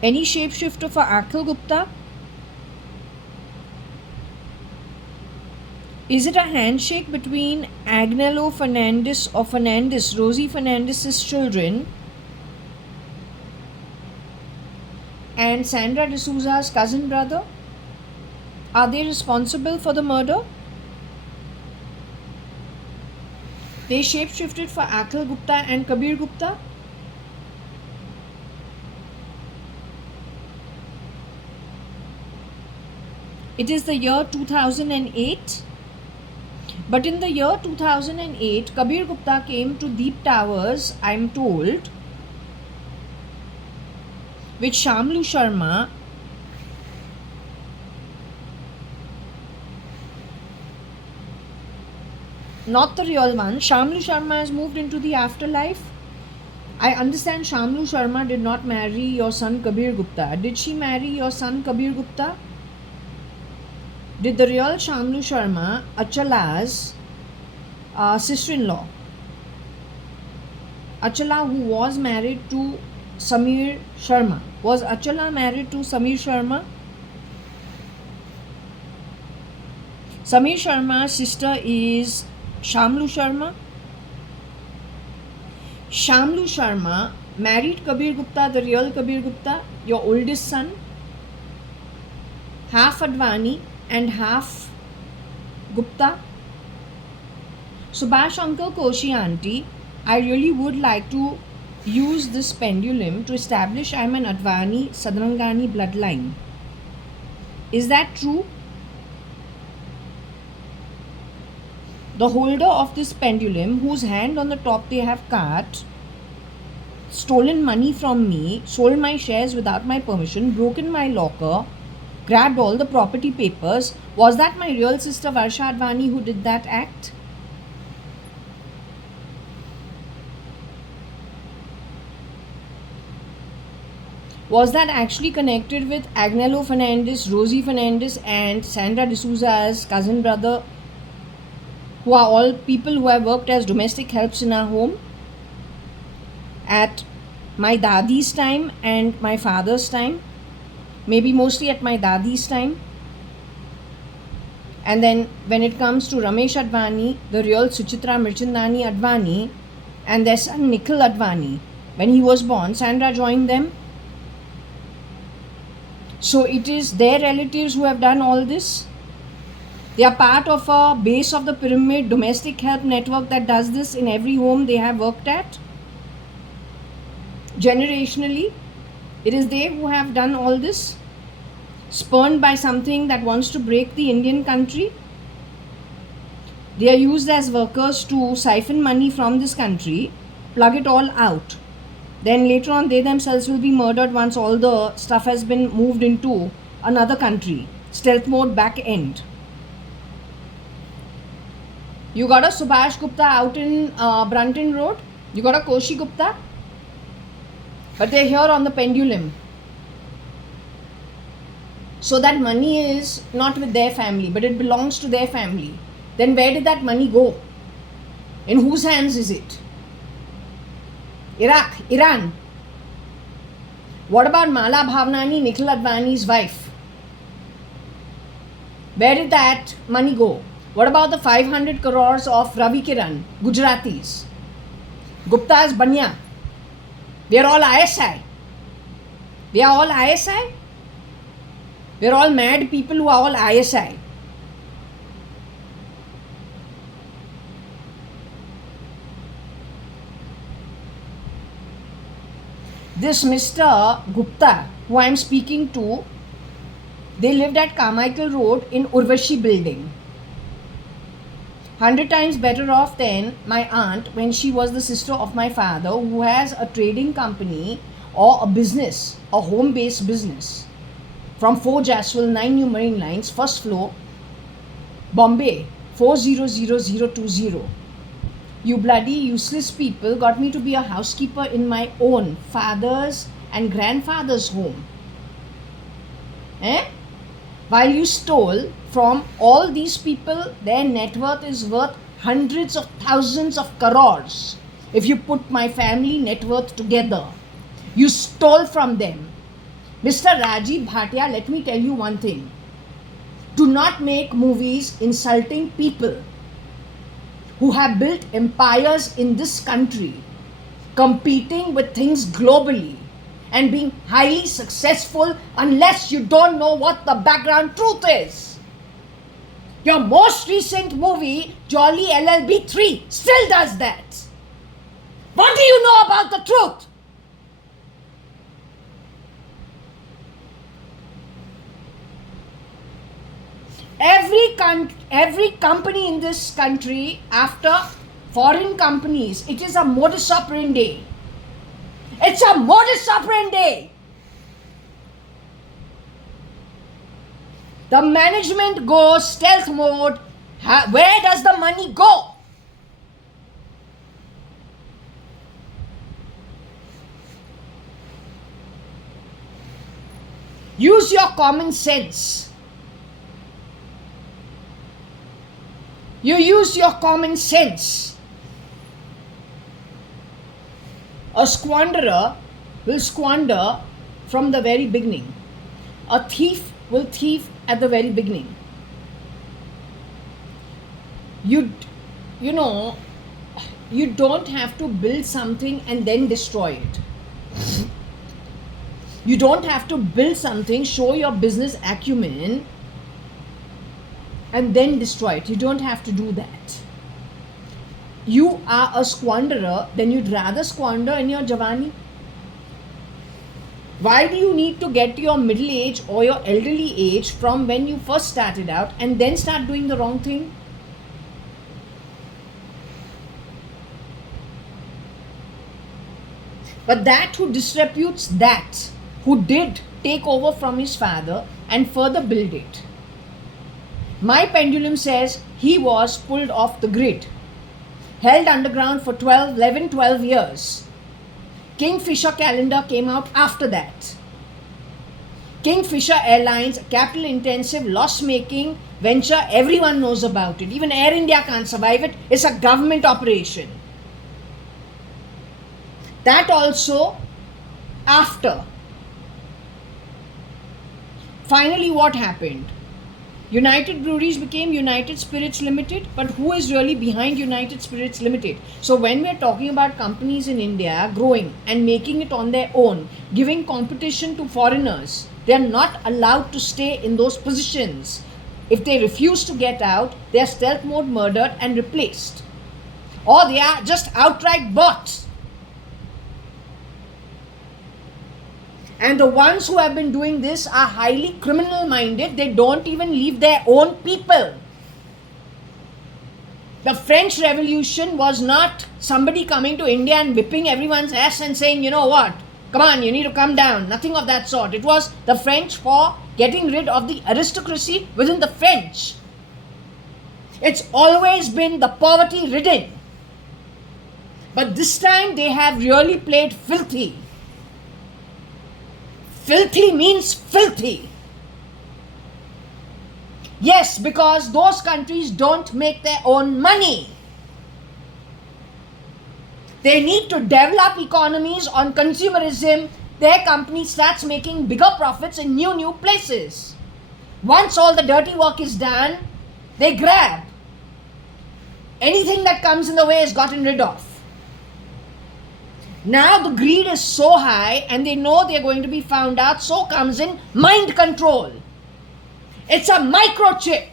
Any shapeshifter for Akhil Gupta? Is it a handshake between Agnello Fernandez or Fernandez, Rosie Fernandez's children, and Sandra D'Souza's cousin brother? Are they responsible for the murder? They shapeshifted for Akhil Gupta and Kabir Gupta? It is the year 2008. But in the year 2008, Kabir Gupta came to Deep Towers, I'm told, with Shamlu Sharma. Not the real one. Shamlu Sharma has moved into the afterlife. I understand Shamlu Sharma did not marry your son Kabir Gupta. Did she marry your son Kabir Gupta? Did the real Shamlu Sharma, Achala's sister-in-law, Achala, who was married to Samir Sharma, was Achala married to Samir Sharma? Samir Sharma's sister is Shamlu Sharma. Shamlu Sharma married Kabir Gupta, the real Kabir Gupta, your oldest son, half Advani and half Gupta. Subhash uncle, Koshi auntie, I really would like to use this pendulum to establish I am an Advani Sadrangani bloodline. Is that true? The holder of this pendulum, whose hand on the top they have cut, stolen money from me, sold my shares without my permission, broken my locker, grabbed all the property papers. Was that my real sister Varsha Advani who did that act? Was that actually connected with Agnello Fernandez, Rosie Fernandez, and Sandra D'Souza's cousin brother, who are all people who have worked as domestic helps in our home at my dadi's time and my father's time? Maybe mostly at my dadi's time. And then when it comes to Ramesh Advani, the real Suchitra Mirchandani Advani, and their son Nikhil Advani, when he was born, Sandra joined them. So it is their relatives who have done all this. They are part of a base of the pyramid domestic help network that does this in every home they have worked at. Generationally, it is they who have done all this, spurned by something that wants to break the Indian country. They are used as workers to siphon money from this country, plug it all out. Then later on they themselves will be murdered once all the stuff has been moved into another country. Stealth mode back end. You got a Subhash Gupta out in Brunton Road. You got a Koshi Gupta. But they're here on the pendulum. So that money is not with their family, but it belongs to their family. Then where did that money go? In whose hands is it? Iraq, Iran. What about Mala Bhavnani, Nikhil Advani's wife? Where did that money go? What about the 500 crores of Ravi Kiran, Gujaratis? Gupta's Banya. They are all ISI. They are all ISI. We are all mad people who are all ISI. This Mr. Gupta, who I am speaking to, they lived at Carmichael Road in Urvashi building. 100 times better off than my aunt when she was the sister of my father, who has a trading company or a business, a home-based business. From 4 Jaswal, 9 New Marine Lines, first floor, Bombay, 400020. You bloody useless people got me to be a housekeeper in my own father's and grandfather's home. While you stole from all these people, their net worth is worth hundreds of thousands of crores. If you put my family net worth together, you stole from them. Mr. Rajiv Bhatia, let me tell you one thing. Do not make movies insulting people who have built empires in this country, competing with things globally and being highly successful unless you don't know what the background truth is. Your most recent movie, Jolly LLB 3, still does that. What do you know about the truth? Every company in this country, after foreign companies, it is a modus operandi. It's a modus operandi. The management goes stealth mode. Where does the money go? Use your common sense. You use your common sense. A squanderer will squander from the very beginning. A thief will thief at the very beginning. You don't have to build something and then destroy it. You don't have to build something, show your business acumen, and then destroy it. You don't have to do that. You are a squanderer, then you'd rather squander in your Javani. Why do you need to get to your middle age or your elderly age from when you first started out and then start doing the wrong thing? But that who disreputes that, who did take over from his father and further build it. My pendulum says he was pulled off the grid, held underground for 12 years. Kingfisher calendar came out after that. Kingfisher Airlines, a capital-intensive, loss-making venture, everyone knows about it. Even Air India can't survive it. It's a government operation. That also after. Finally, what happened? United Breweries became United Spirits Limited, but who is really behind United Spirits Limited? So when we're talking about companies in India growing and making it on their own, giving competition to foreigners, they're not allowed to stay in those positions. If they refuse to get out, they're stealth mode murdered and replaced. Or they are just outright bots. And the ones who have been doing this are highly criminal minded. They don't even leave their own people. The French Revolution was not somebody coming to India and whipping everyone's ass and saying, you know what, come on, you need to come down. Nothing of that sort. It was the French for getting rid of the aristocracy within the French. It's always been the poverty ridden. But this time they have really played filthy. Filthy means filthy. Yes, because those countries don't make their own money. They need to develop economies on consumerism. Their company starts making bigger profits in new places. Once all the dirty work is done, they grab. Anything that comes in the way is gotten rid of. Now the greed is so high and they know they're going to be found out, so comes in mind control. It's a microchip.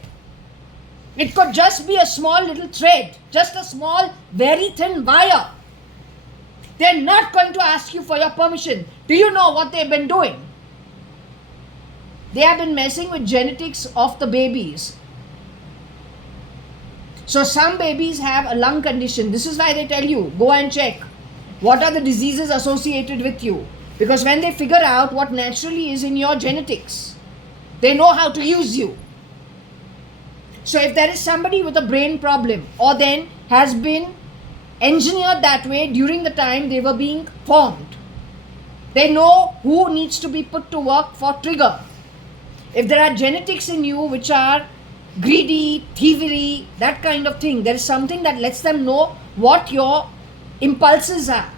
It could just be a small little thread, just a small, very thin wire. They're not going to ask you for your permission. Do you know what they've been doing? They have been messing with genetics of the babies. So some babies have a lung condition. This is why they tell you, go and check. What are the diseases associated with you? Because when they figure out what naturally is in your genetics, they know how to use you. So if there is somebody with a brain problem or then has been engineered that way during the time they were being formed, they know who needs to be put to work for trigger. If there are genetics in you which are greedy, thievery, that kind of thing, there is something that lets them know what your impulses are.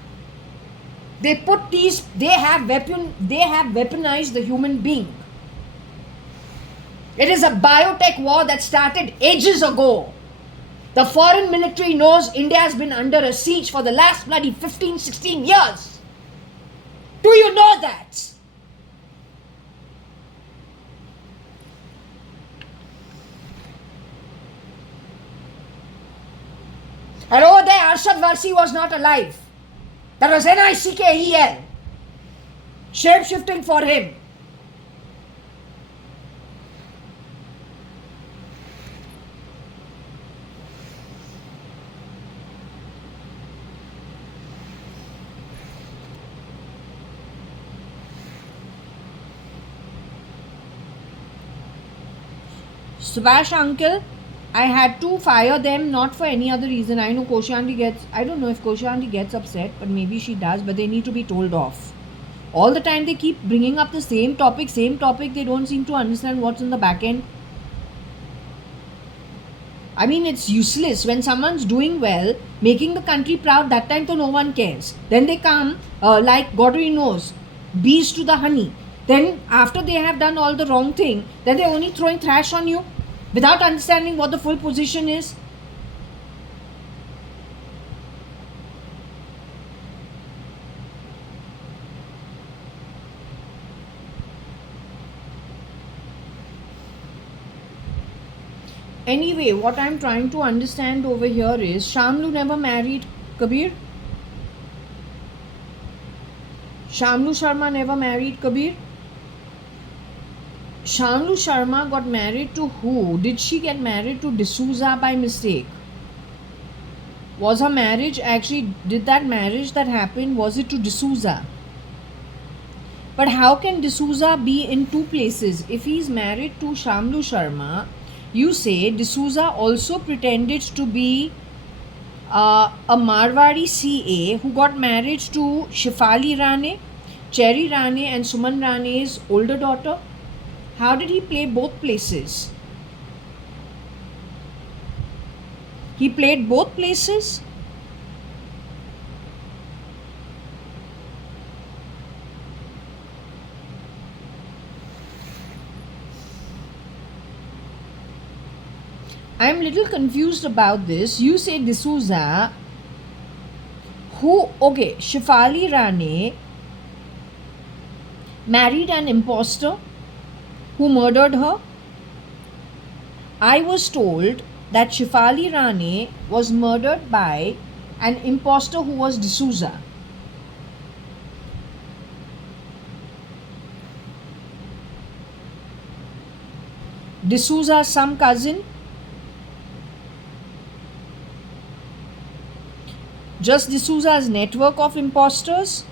They have weaponized the human being. It is a biotech war that started ages ago. The foreign military knows India has been under a siege for the last bloody 15, 16 years. Do you know that? And over there, Arshad Varsi was not alive. That was Nikel. Shape-shifting for him. Subhash uncle, I had to fire them not for any other reason. I know I don't know if Koshanti gets upset, but maybe she does, but they need to be told off. All the time they keep bringing up the same topic, they don't seem to understand what's in the back end. I mean, it's useless. When someone's doing well, making the country proud, that time to no one cares. Then they come, like God only knows, bees to the honey. Then after they have done all the wrong thing, then they're only throwing trash on you without understanding what the full position is. Anyway, what I'm trying to understand over here is Shamlu never married Kabir. Shamlu Sharma never married Kabir. Shamlu Sharma got married to who? Did she get married to D'Souza by mistake? Was her marriage actually, did that marriage that happened, was it to D'Souza? But how can D'Souza be in two places? If he is married to Shamlu Sharma, you say D'Souza also pretended to be a Marwari CA who got married to Shefali Rane, Cherry Rane, and Suman Rane's older daughter. How did he play both places? He played both places. I'm a little confused about this. You say D'Souza, Shefali Rane married an impostor who murdered her. I was told that Shefali Rane was murdered by an impostor who was D'Souza. D'Souza's some cousin. Just D'Souza's network of imposters.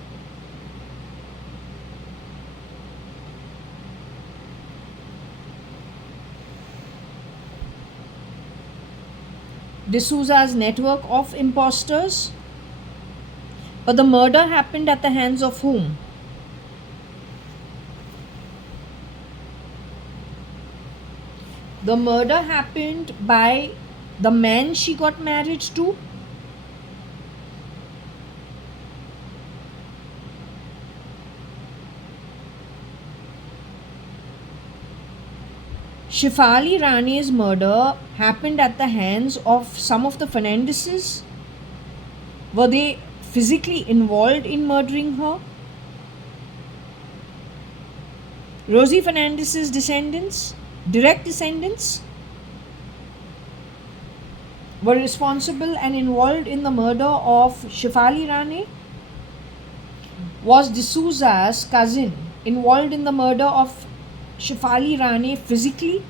D'Souza's network of imposters. But the murder happened at the hands of whom? The murder happened by the man she got married to. Shefali Rane's murder happened at the hands of some of the Fernandeses. Were they physically involved in murdering her? Rosie Fernandez's descendants, direct descendants, were responsible and involved in the murder of Shefali Rane. Was D'Souza's cousin involved in the murder of Shefali Rane physically?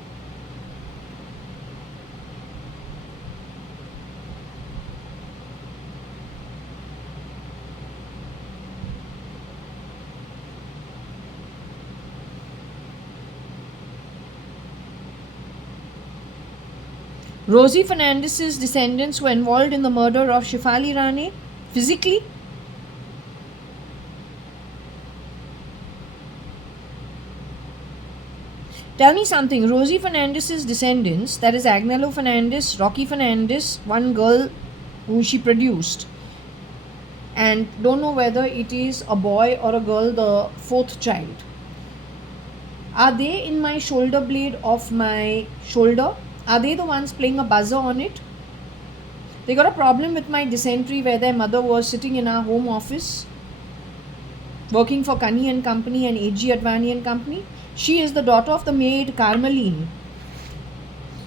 Rosie Fernandez's descendants were involved in the murder of Shefali Rane physically? Tell me something. Rosie Fernandez's descendants, that is Agnello Fernandez, Rocky Fernandez, one girl who she produced, and don't know whether it is a boy or a girl, the fourth child. Are they in my shoulder blade of my shoulder? Are they the ones playing a buzzer on it? They got a problem with my dysentery where their mother was sitting in our home office working for Kani and Company and AG.ADVANI and Company. She is the daughter of the maid Carmeline.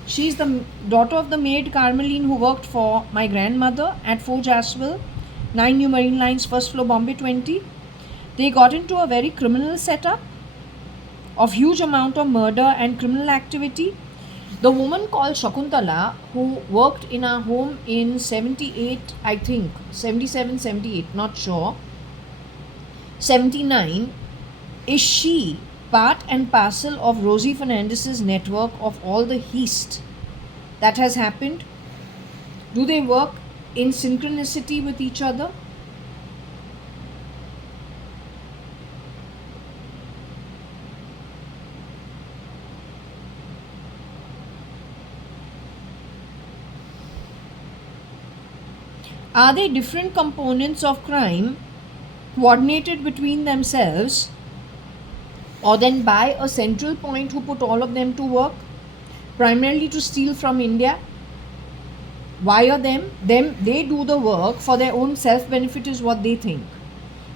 She is the daughter of the maid Carmeline who worked for my grandmother at Forge Aswell, 9 New Marine Lines, first floor, Bombay 20. They got into a very criminal setup of huge amount of murder and criminal activity. The woman called Shakuntala, who worked in our home in 78, I think, 77, 78, not sure, 79, is she part and parcel of Rosie Fernandez's network of all the heist that has happened? Do they work in synchronicity with each other? Are they different components of crime coordinated between themselves, or then by a central point who put all of them to work, primarily to steal from India? Wire them, they do the work for their own self-benefit is what they think.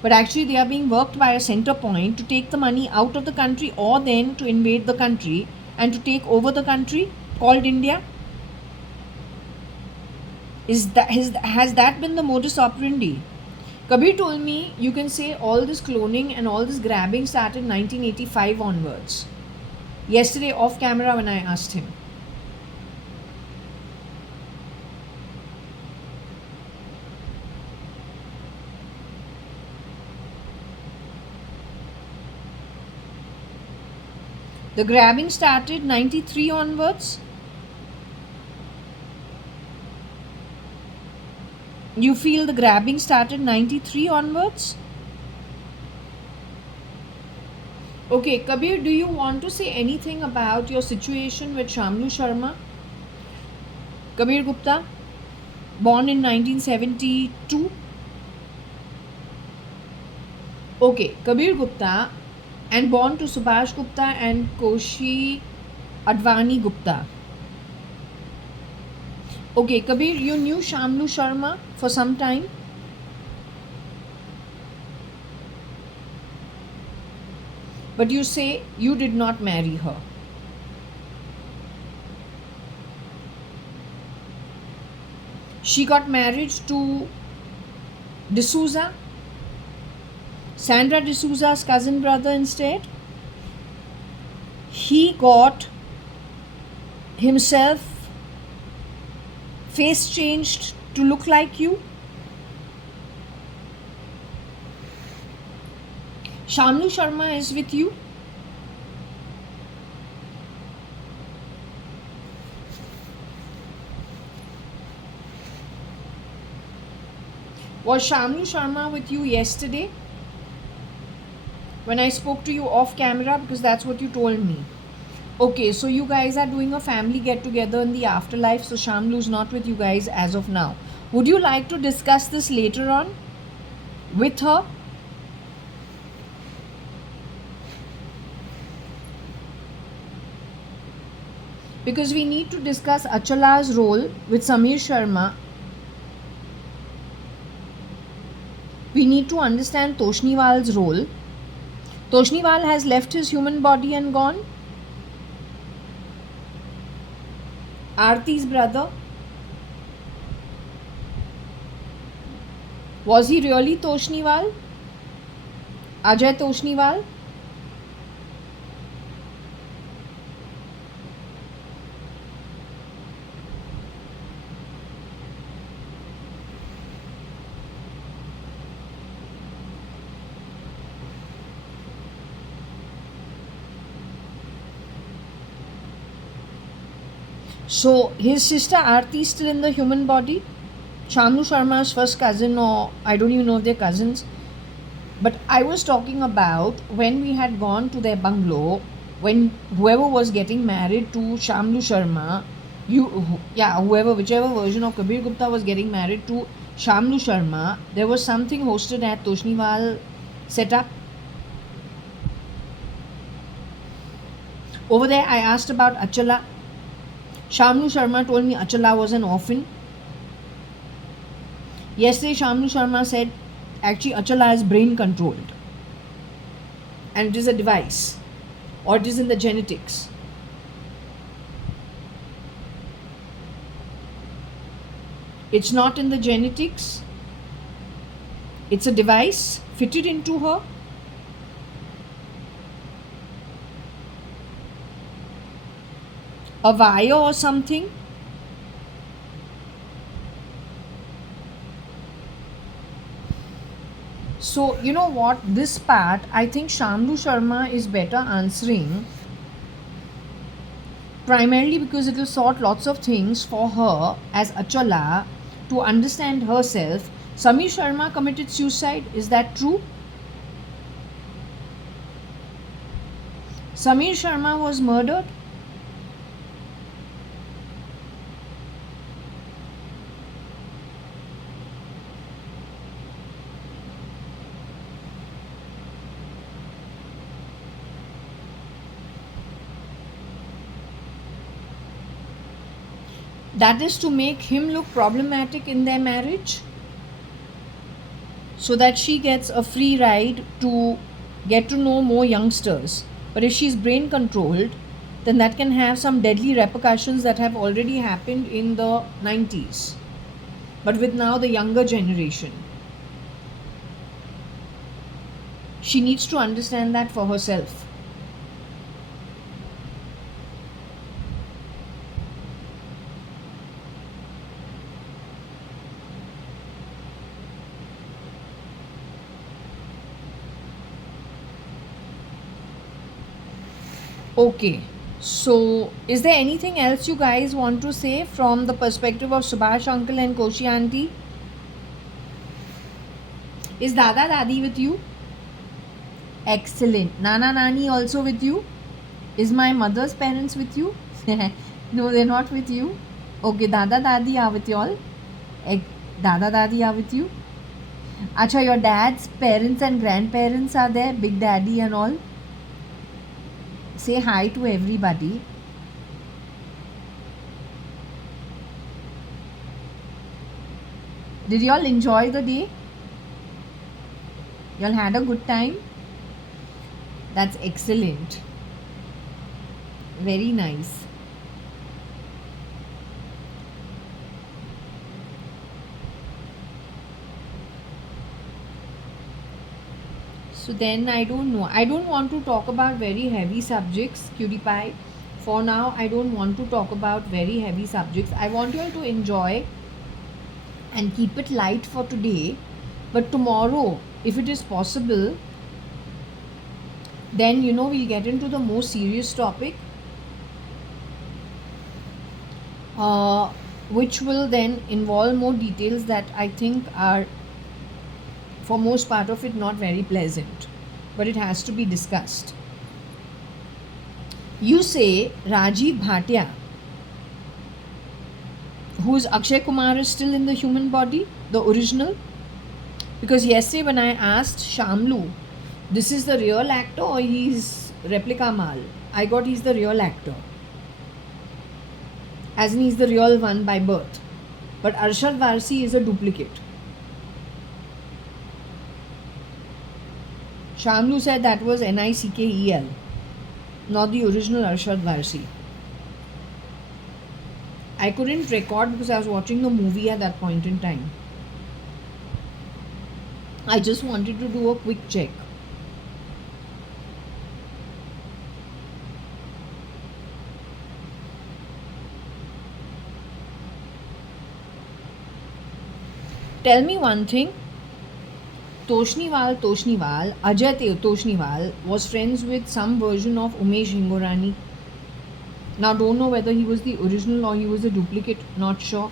But actually they are being worked by a center point to take the money out of the country or then to invade the country and to take over the country called India. Has that been the modus operandi? Kabir told me you can say all this cloning and all this grabbing started 1985 onwards. Yesterday off camera when I asked him. The grabbing started 93 onwards. You feel the grabbing started 93 onwards? Okay, Kabir, do you want to say anything about your situation with Shamlu Sharma? Kabir Gupta, born in 1972. Okay, Kabir Gupta and born to Subhash Gupta and JAYA.ADVANI Gupta. Okay, Kabir, you knew Shamlu Sharma for some time? But you say you did not marry her. She got married to D'Souza, Sandra D'Souza's cousin brother instead. He got himself face changed to look like you. Shamlu Sharma is with you. Was Shamlu Sharma with you yesterday when I spoke to you off camera? Because that's what you told me. Okay, so you guys are doing a family get together in the afterlife. So Shamlu's not with you guys as of now. Would you like to discuss this later on with her? Because we need to discuss Achala's role with Samir Sharma. We need to understand Toshniwal's role. Toshniwal has left his human body and gone. Aarti's brother. Was he really Toshniwal? Ajay Toshniwal? So his sister Aarti is still in the human body. Shamlu Sharma's first cousin, or I don't even know if they're cousins. But I was talking about when we had gone to their bungalow, when whoever was getting married to Shamlu Sharma, whichever version of Kabir Gupta was getting married to Shamlu Sharma, there was something hosted at Toshniwal setup. Over there, I asked about Achala. Shamlu Sharma told me Achala was an orphan. Yesterday, Shamlu Sharma said actually Achala is brain controlled and it is a device, or it is in the genetics. It's not in the genetics. It's a device fitted into her. A wire or something. So, you know what? This part, I think Shamlu Sharma is better answering, primarily because it will sort lots of things for her as Achala to understand herself. Samir Sharma committed suicide. Is that true? Samir Sharma was murdered. That is to make him look problematic in their marriage, so that she gets a free ride to get to know more youngsters. But if she's brain controlled, then that can have some deadly repercussions that have already happened in the 90s, but with now the younger generation. She needs to understand that for herself. Okay. So, is there anything else you guys want to say from the perspective of Subhash uncle and Koshi auntie? Is Dada Dadi with you? Excellent. Nana Nani also with you? Is my mother's parents with you? No, they're not with you. Okay, Dada Dadi are with y'all. Dada Dadi are with you. Acha, your dad's parents and grandparents are there, Big Daddy and all. Say hi to everybody. Did y'all enjoy the day? Y'all had a good time? That's excellent. Very nice. So then I don't know. I don't want to talk about very heavy subjects, cutie pie. For now, I don't want to talk about very heavy subjects. I want you all to enjoy and keep it light for today. But tomorrow, if it is possible, then we'll get into the more serious topic, which will then involve more details that I think are, for most part of it, not very pleasant, but it has to be discussed. You say Rajiv Bhatia, who's Akshay Kumar, is still in the human body, the original? Because yesterday when I asked Shamlu, this is the real actor or he's replica mal, I got he's the real actor. As in he's the real one by birth. But Arshad Varsi is a duplicate. Shamlu said that was Nikel, not the original Arshad Varsi. I couldn't record because I was watching the movie at that point in time. I just wanted to do a quick check. Tell me one thing. Toshniwal, Ajay Toshniwal was friends with some version of Umesh Hingorani. Now don't know whether he was the original or he was a duplicate, not sure.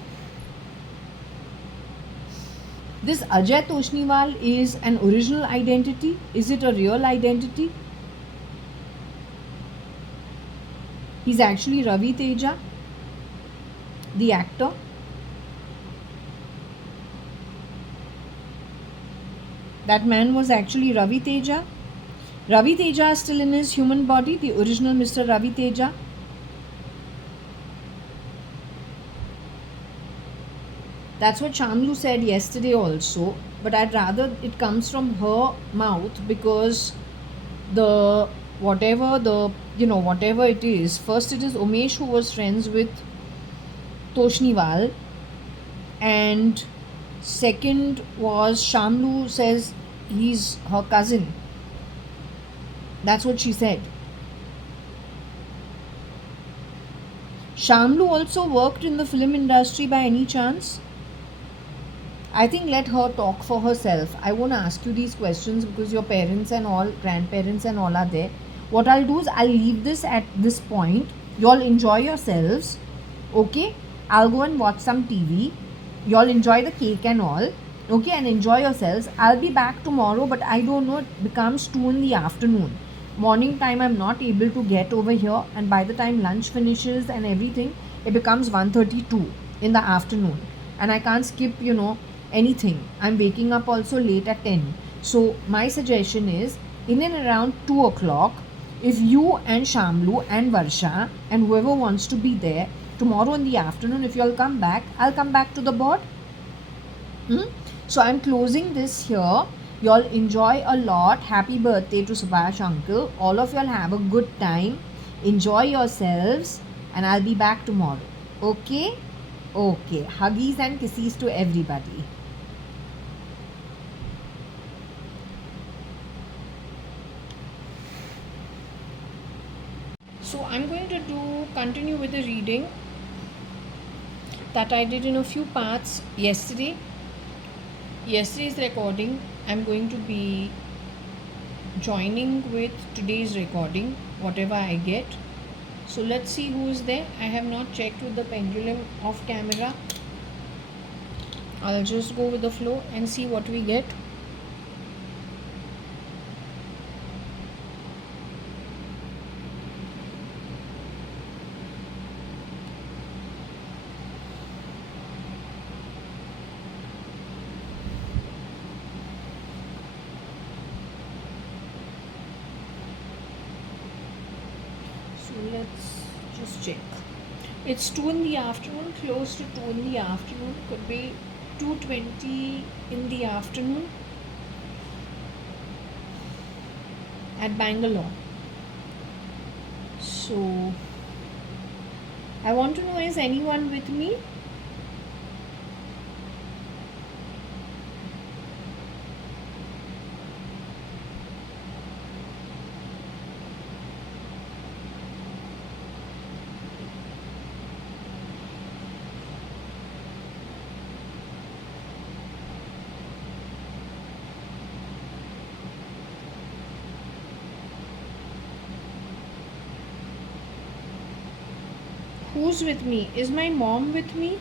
This Ajay Toshniwal is an original identity? Is it a real identity? He's actually Ravi Teja, the actor. That man was actually Ravi Teja. Ravi Teja is still in his human body, the original Mr. Ravi Teja. That's what Shamlu said yesterday also, but I'd rather it comes from her mouth, because whatever it is, first it is Umesh who was friends with Toshniwal, and second was Shamlu says he's her cousin. That's what she said. Shamlu also worked in the film industry by any chance? I think let her talk for herself. I won't ask you these questions because your parents and all, grandparents and all are there. What I'll do is I'll leave this at this point. You all enjoy yourselves. Okay? I'll go and watch some TV. You all enjoy the cake and all. Okay? And enjoy yourselves. I'll be back tomorrow, but I don't know, it becomes 2 in the afternoon. Morning time I'm not able to get over here, and by the time lunch finishes and everything, it becomes 1:32 in the afternoon. And I can't skip, anything. I'm waking up also late at 10. So my suggestion is, in and around 2 o'clock, if you and Shamlu and Varsha and whoever wants to be there tomorrow in the afternoon, if you all come back, I'll come back to the board. So I'm closing this here. You all enjoy a lot. Happy birthday to Subhash uncle. All of y'all have a good time. Enjoy yourselves, and I'll be back tomorrow. Okay? Okay. Huggies and kisses to everybody. So I'm going to continue with the reading that I did in a few parts yesterday. Yesterday's recording I'm going to be joining with today's recording, whatever I get. So let's see who is there. I have not checked with the pendulum off camera. I'll just go with the flow and see what we get. So let's just check. It's 2 in the afternoon, close to 2 in the afternoon. Could be 2:20 in the afternoon at Bangalore. So I want to know, is anyone with me? Who's with me? Is my mom with me?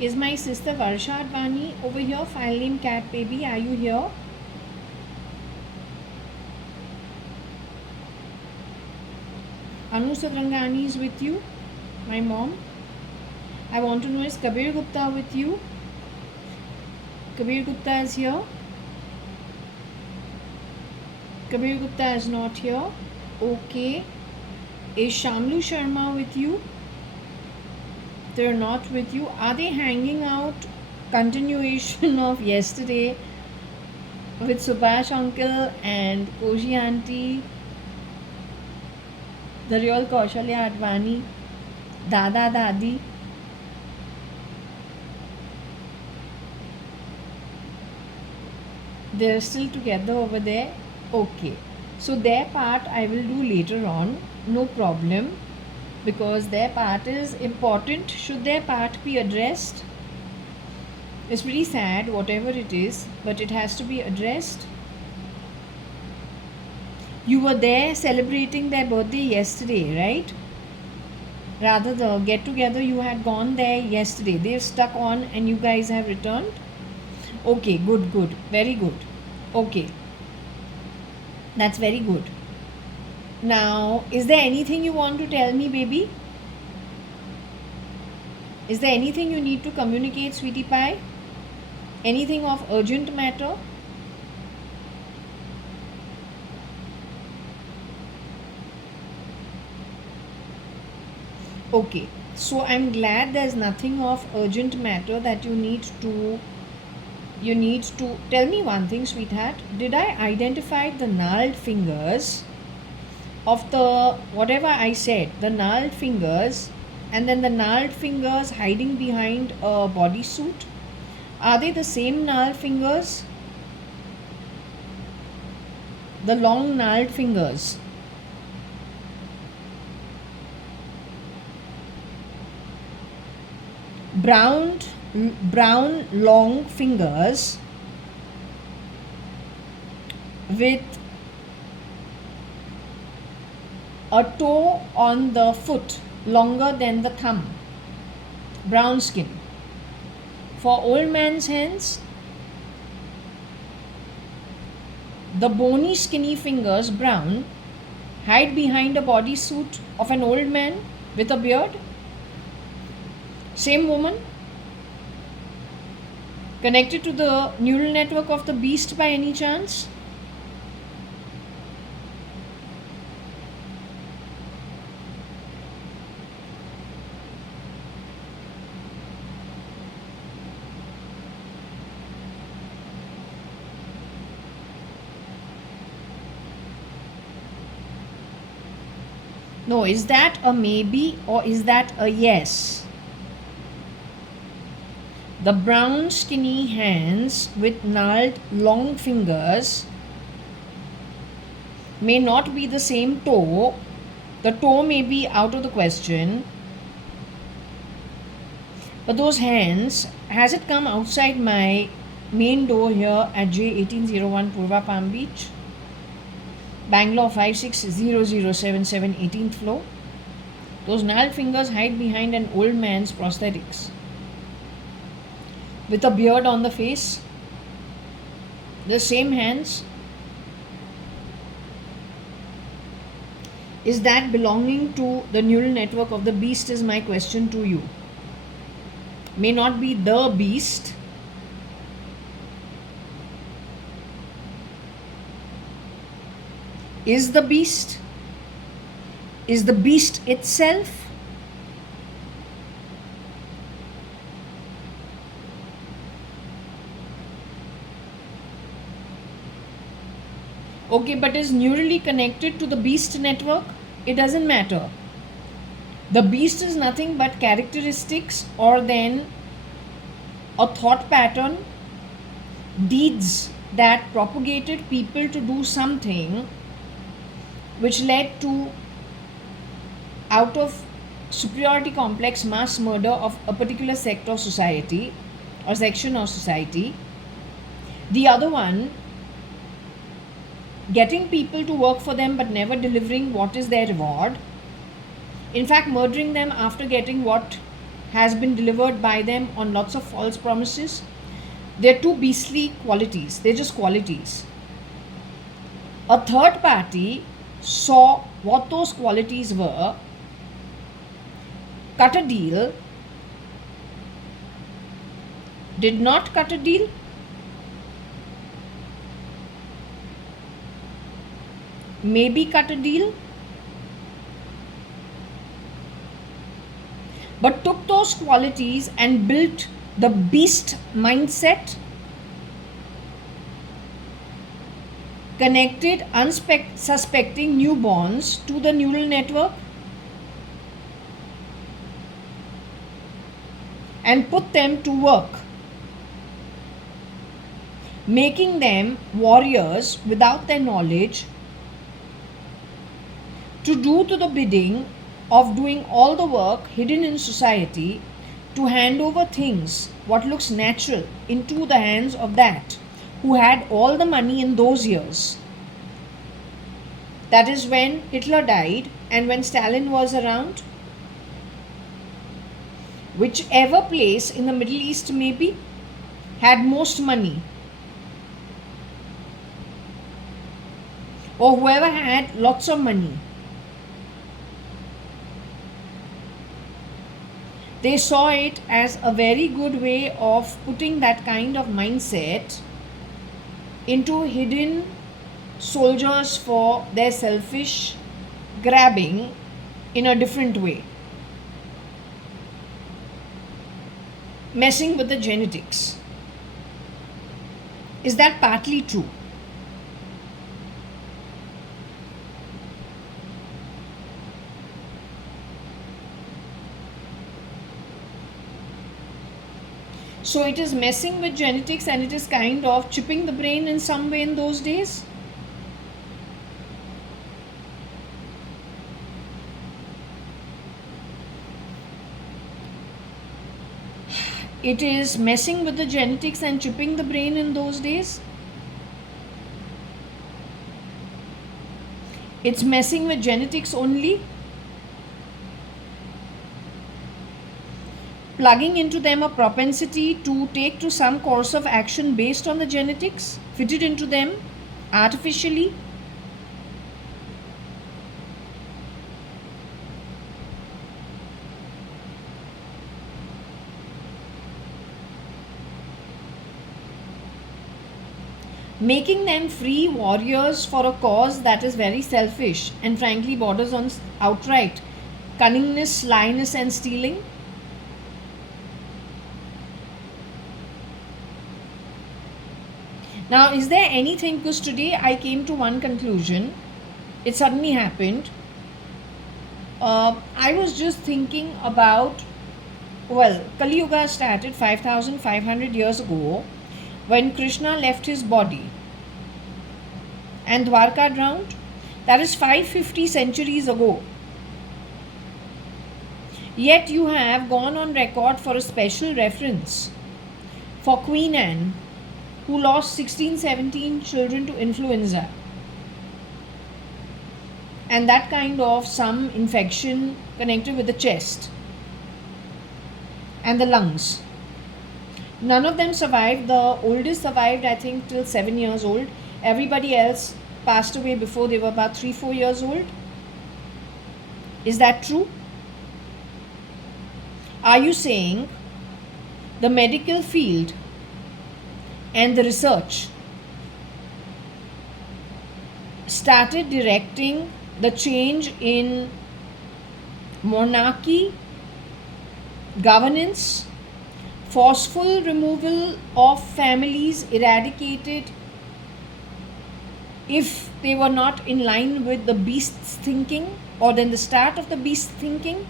Is my sister JAYA.ADVANI over here? File name Cat Baby, are you here? Anu Sadrangani is with you, my mom. I want to know, is Kabir Gupta with you? Kabir Gupta is here. Kabir Gupta is not here. Okay. Is Shamlu Sharma with you? They're not with you. Are they hanging out? Continuation of yesterday with Subhash uncle and Koji auntie, the real JAYA.ADVANI, Dada Dadi. They're still together over there. Okay, so their part I will do later on, no problem, because their part is important. Should their part be addressed? It's pretty sad, whatever it is, but it has to be addressed. You were there celebrating their birthday yesterday, right? Rather, the get together, you had gone there yesterday. They've stuck on and you guys have returned. Okay, good, good, very good. Okay, that's very good. Now, is there anything you want to tell me, baby? Is there anything you need to communicate, sweetie pie? Anything of urgent matter? Okay, so I'm glad there's nothing of urgent matter that you need to tell me one thing, sweetheart. Did I identify the gnarled fingers of the whatever I said, the gnarled fingers, and then the gnarled fingers hiding behind a bodysuit? Are they the same gnarled fingers? The long gnarled fingers. Brown long fingers with a toe on the foot longer than the thumb. Brown skin. For old man's hands, the bony skinny fingers, brown, hide behind a bodysuit of an old man with a beard. Same woman? Connected to the neural network of the beast by any chance? No, is that a maybe or is that a yes? The brown skinny hands with gnarled long fingers may not be the same toe. The toe may be out of the question. But those hands, has it come outside my main door here at J1801 Purva Palm Beach, Bangalore 560077, 18th floor? Those gnarled fingers hide behind an old man's prosthetics. With a beard on the face, the same hands. Is that belonging to the neural network of the beast, is my question to you. May not be the beast. Is the beast? Is the beast itself? Okay, but is neurally connected to the beast network? It doesn't matter. The beast is nothing but characteristics or then a thought pattern, deeds that propagated people to do something which led to, out of superiority complex, mass murder of a particular sect of society or section of society. The other one, getting people to work for them but never delivering what is their reward. In fact, murdering them after getting what has been delivered by them on lots of false promises. They're two beastly qualities. They're just qualities. A third party saw what those qualities were, cut a deal, did not cut a deal, maybe cut a deal, but took those qualities and built the beast mindset, connected unsuspecting newborns to the neural network, and put them to work, making them warriors without their knowledge, to do to the bidding of doing all the work hidden in society, to hand over things, what looks natural, into the hands of that who had all the money in those years. That is when Hitler died and when Stalin was around. Whichever place in the Middle East maybe had most money, or whoever had lots of money, they saw it as a very good way of putting that kind of mindset into hidden soldiers for their selfish grabbing in a different way. Messing with the genetics. Is that partly true? So it is messing with genetics and it is kind of chipping the brain in some way in those days. It is messing with the genetics and chipping the brain in those days. It's messing with genetics only. Plugging into them a propensity to take to some course of action based on the genetics, fitted into them artificially. Making them free warriors for a cause that is very selfish and frankly borders on outright cunningness, slyness and stealing. Now, is there anything, because today I came to one conclusion, it suddenly happened. I was just thinking about, well, Kali Yuga started 5,500 years ago when Krishna left his body and Dwarka drowned. That is 550 centuries ago. Yet you have gone on record for a special reference for Queen Anne, who lost 16, 17 children to influenza. And that kind of some infection connected with the chest and the lungs. None of them survived. The oldest survived, I think, till 7 years old. Everybody else passed away before they were about 3, 4 years old. Is that true? Are you saying the medical field and the research started directing the change in monarchy, governance, forceful removal of families eradicated if they were not in line with the beast's thinking, or then the start of the beast's thinking?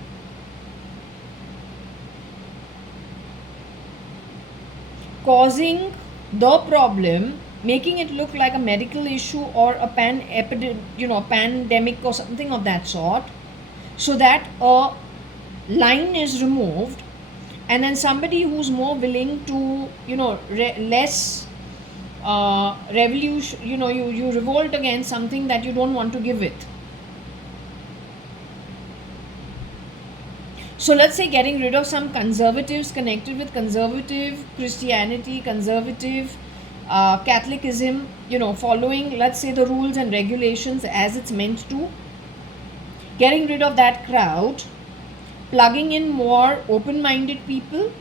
Causing the problem, making it look like a medical issue or a pandemic or something of that sort, so that a line is removed, and then somebody who's more willing to, less revolution, you revolt against something that you don't want to give it. So let's say getting rid of some conservatives connected with conservative Christianity, conservative Catholicism, following, let's say, the rules and regulations as it's meant to. Getting rid of that crowd, plugging in more open-minded people.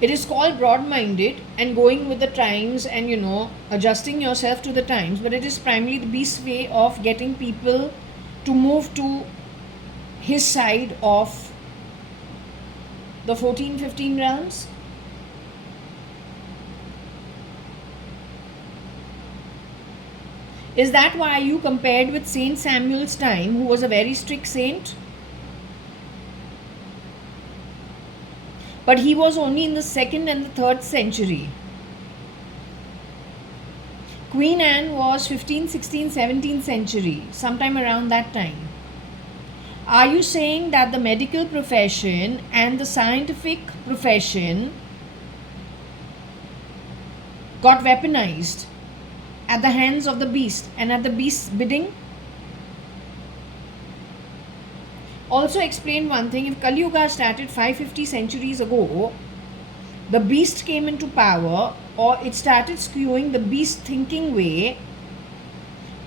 It is called broad-minded and going with the times and, adjusting yourself to the times. But it is primarily the beast's way of getting people to move to his side of the 14, 15 realms. Is that why you compared with Saint Samuel's time, who was a very strict saint? But he was only in the 2nd and the 3rd century. Queen Anne was 15th, 16th, 17th century, sometime around that time. Are you saying that the medical profession and the scientific profession got weaponized at the hands of the beast and at the beast's bidding? Also explain one thing. If Kali Yuga started 550 centuries ago, the beast came into power, or it started skewing the beast thinking way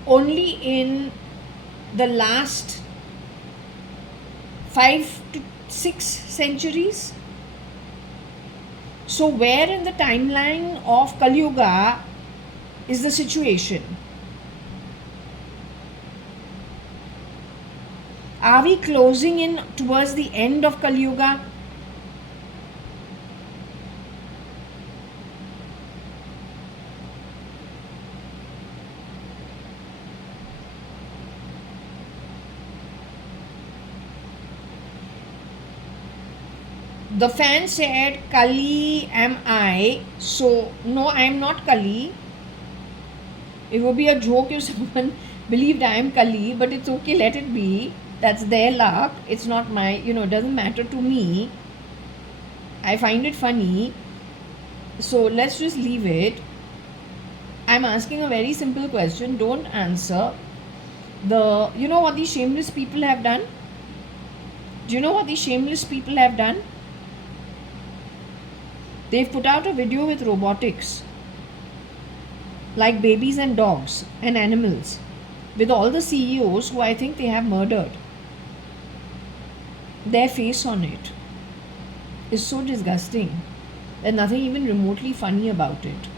only in the last 5 to 6 centuries. So where in the timeline of Kali Yuga is the situation? Are we closing in towards the end of Kali Yuga? The fan said, Kali am I. So, no, I am not Kali. It would be a joke if someone believed I am Kali, but it's okay, let it be. That's their luck. It's not my, it doesn't matter to me. I find it funny. So let's just leave it. I'm asking a very simple question. Don't answer. You know what these shameless people have done? Do you know what these shameless people have done? They've put out a video with robotics, like babies and dogs and animals, with all the CEOs who I think they have murdered. Their face on it is so disgusting. There's nothing even remotely funny about it.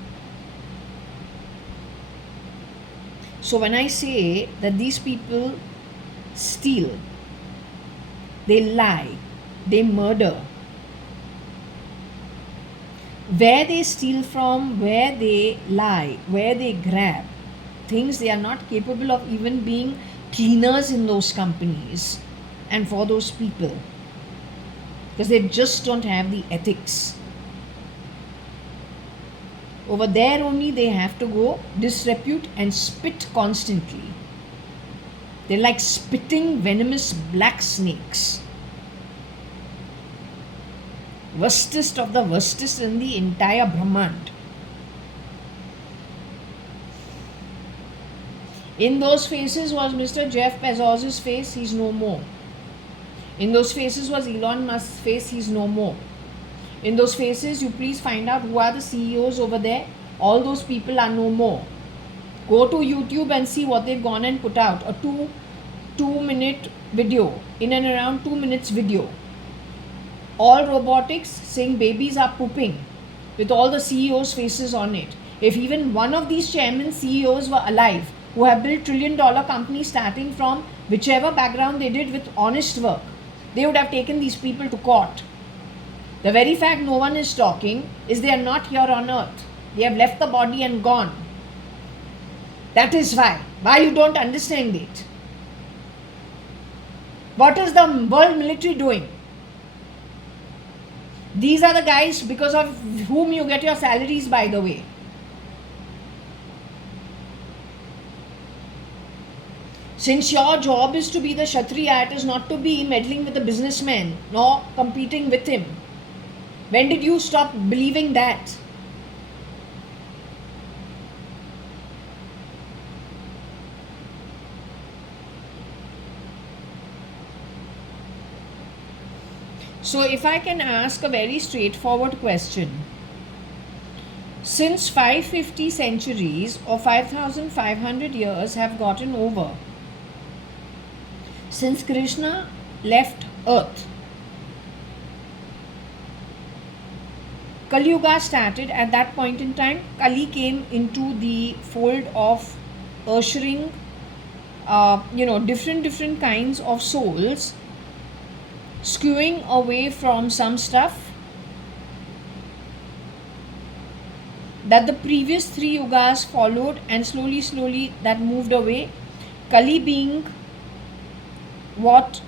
So when I say that these people steal, they lie, they murder, where they steal from, where they lie, where they grab things, they are not capable of even being cleaners in those companies and for those people, because they just don't have the ethics. Over there only they have to go disrepute and spit constantly. They're like spitting venomous black snakes. Worstest of the worstest in the entire Brahmand. In those faces was Mr. Jeff Bezos's face, he's no more. In those faces was Elon Musk's face, he's no more. In those faces, you please find out who are the CEOs over there. All those people are no more. Go to YouTube and see what they've gone and put out. A two-minute video, in and around 2 minutes video. All robotics saying babies are pooping with all the CEOs' faces on it. If even one of these chairman CEOs were alive, who have built trillion-dollar companies starting from whichever background they did with honest work, they would have taken these people to court. The very fact no one is talking is they are not here on earth. They have left the body and gone. That is why. Why you don't understand it? What is the world military doing? These are the guys because of whom you get your salaries, by the way. Since your job is to be the Kshatriya, it is not to be meddling with a businessman nor competing with him. When did you stop believing that? So if I can ask a very straightforward question. Since 550 centuries or 5,500 years have gotten over, since Krishna left earth, Kali Yuga started. At that point in time, Kali came into the fold of ushering different kinds of souls, skewing away from some stuff that the previous 3 yugas followed, and slowly that moved away. Kali being what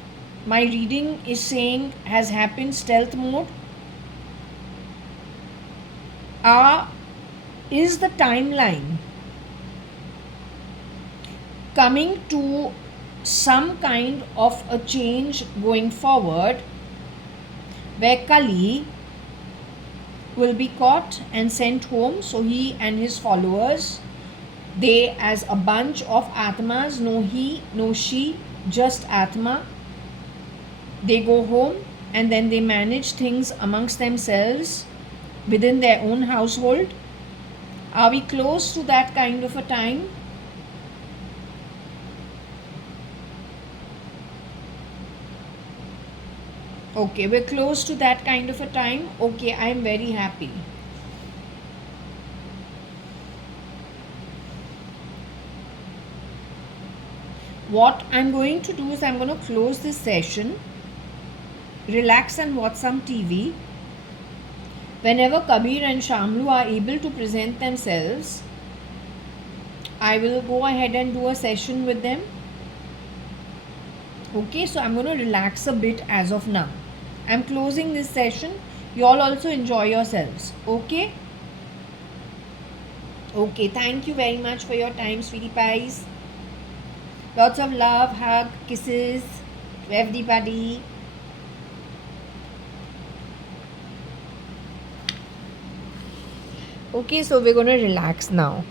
my reading is saying has happened, stealth mode, is the timeline coming to some kind of a change going forward, where Kali will be caught and sent home. So he and his followers, they as a bunch of Atmas, no he, no she, just Atma, they go home and then they manage things amongst themselves within their own household. Are we close to that kind of a time? Okay, we're close to that kind of a time. Okay, I'm very happy. What I'm going to do is I'm going to close this session, relax and watch some TV. Whenever Kabir and Shamlu are able to present themselves, I will go ahead and do a session with them. Okay, so I'm going to relax a bit as of now. I'm closing this session. You all also enjoy yourselves. Okay? Okay, thank you very much for your time, sweetie pies. Lots of love, hug, kisses to everybody. Okay, so we're going to relax now.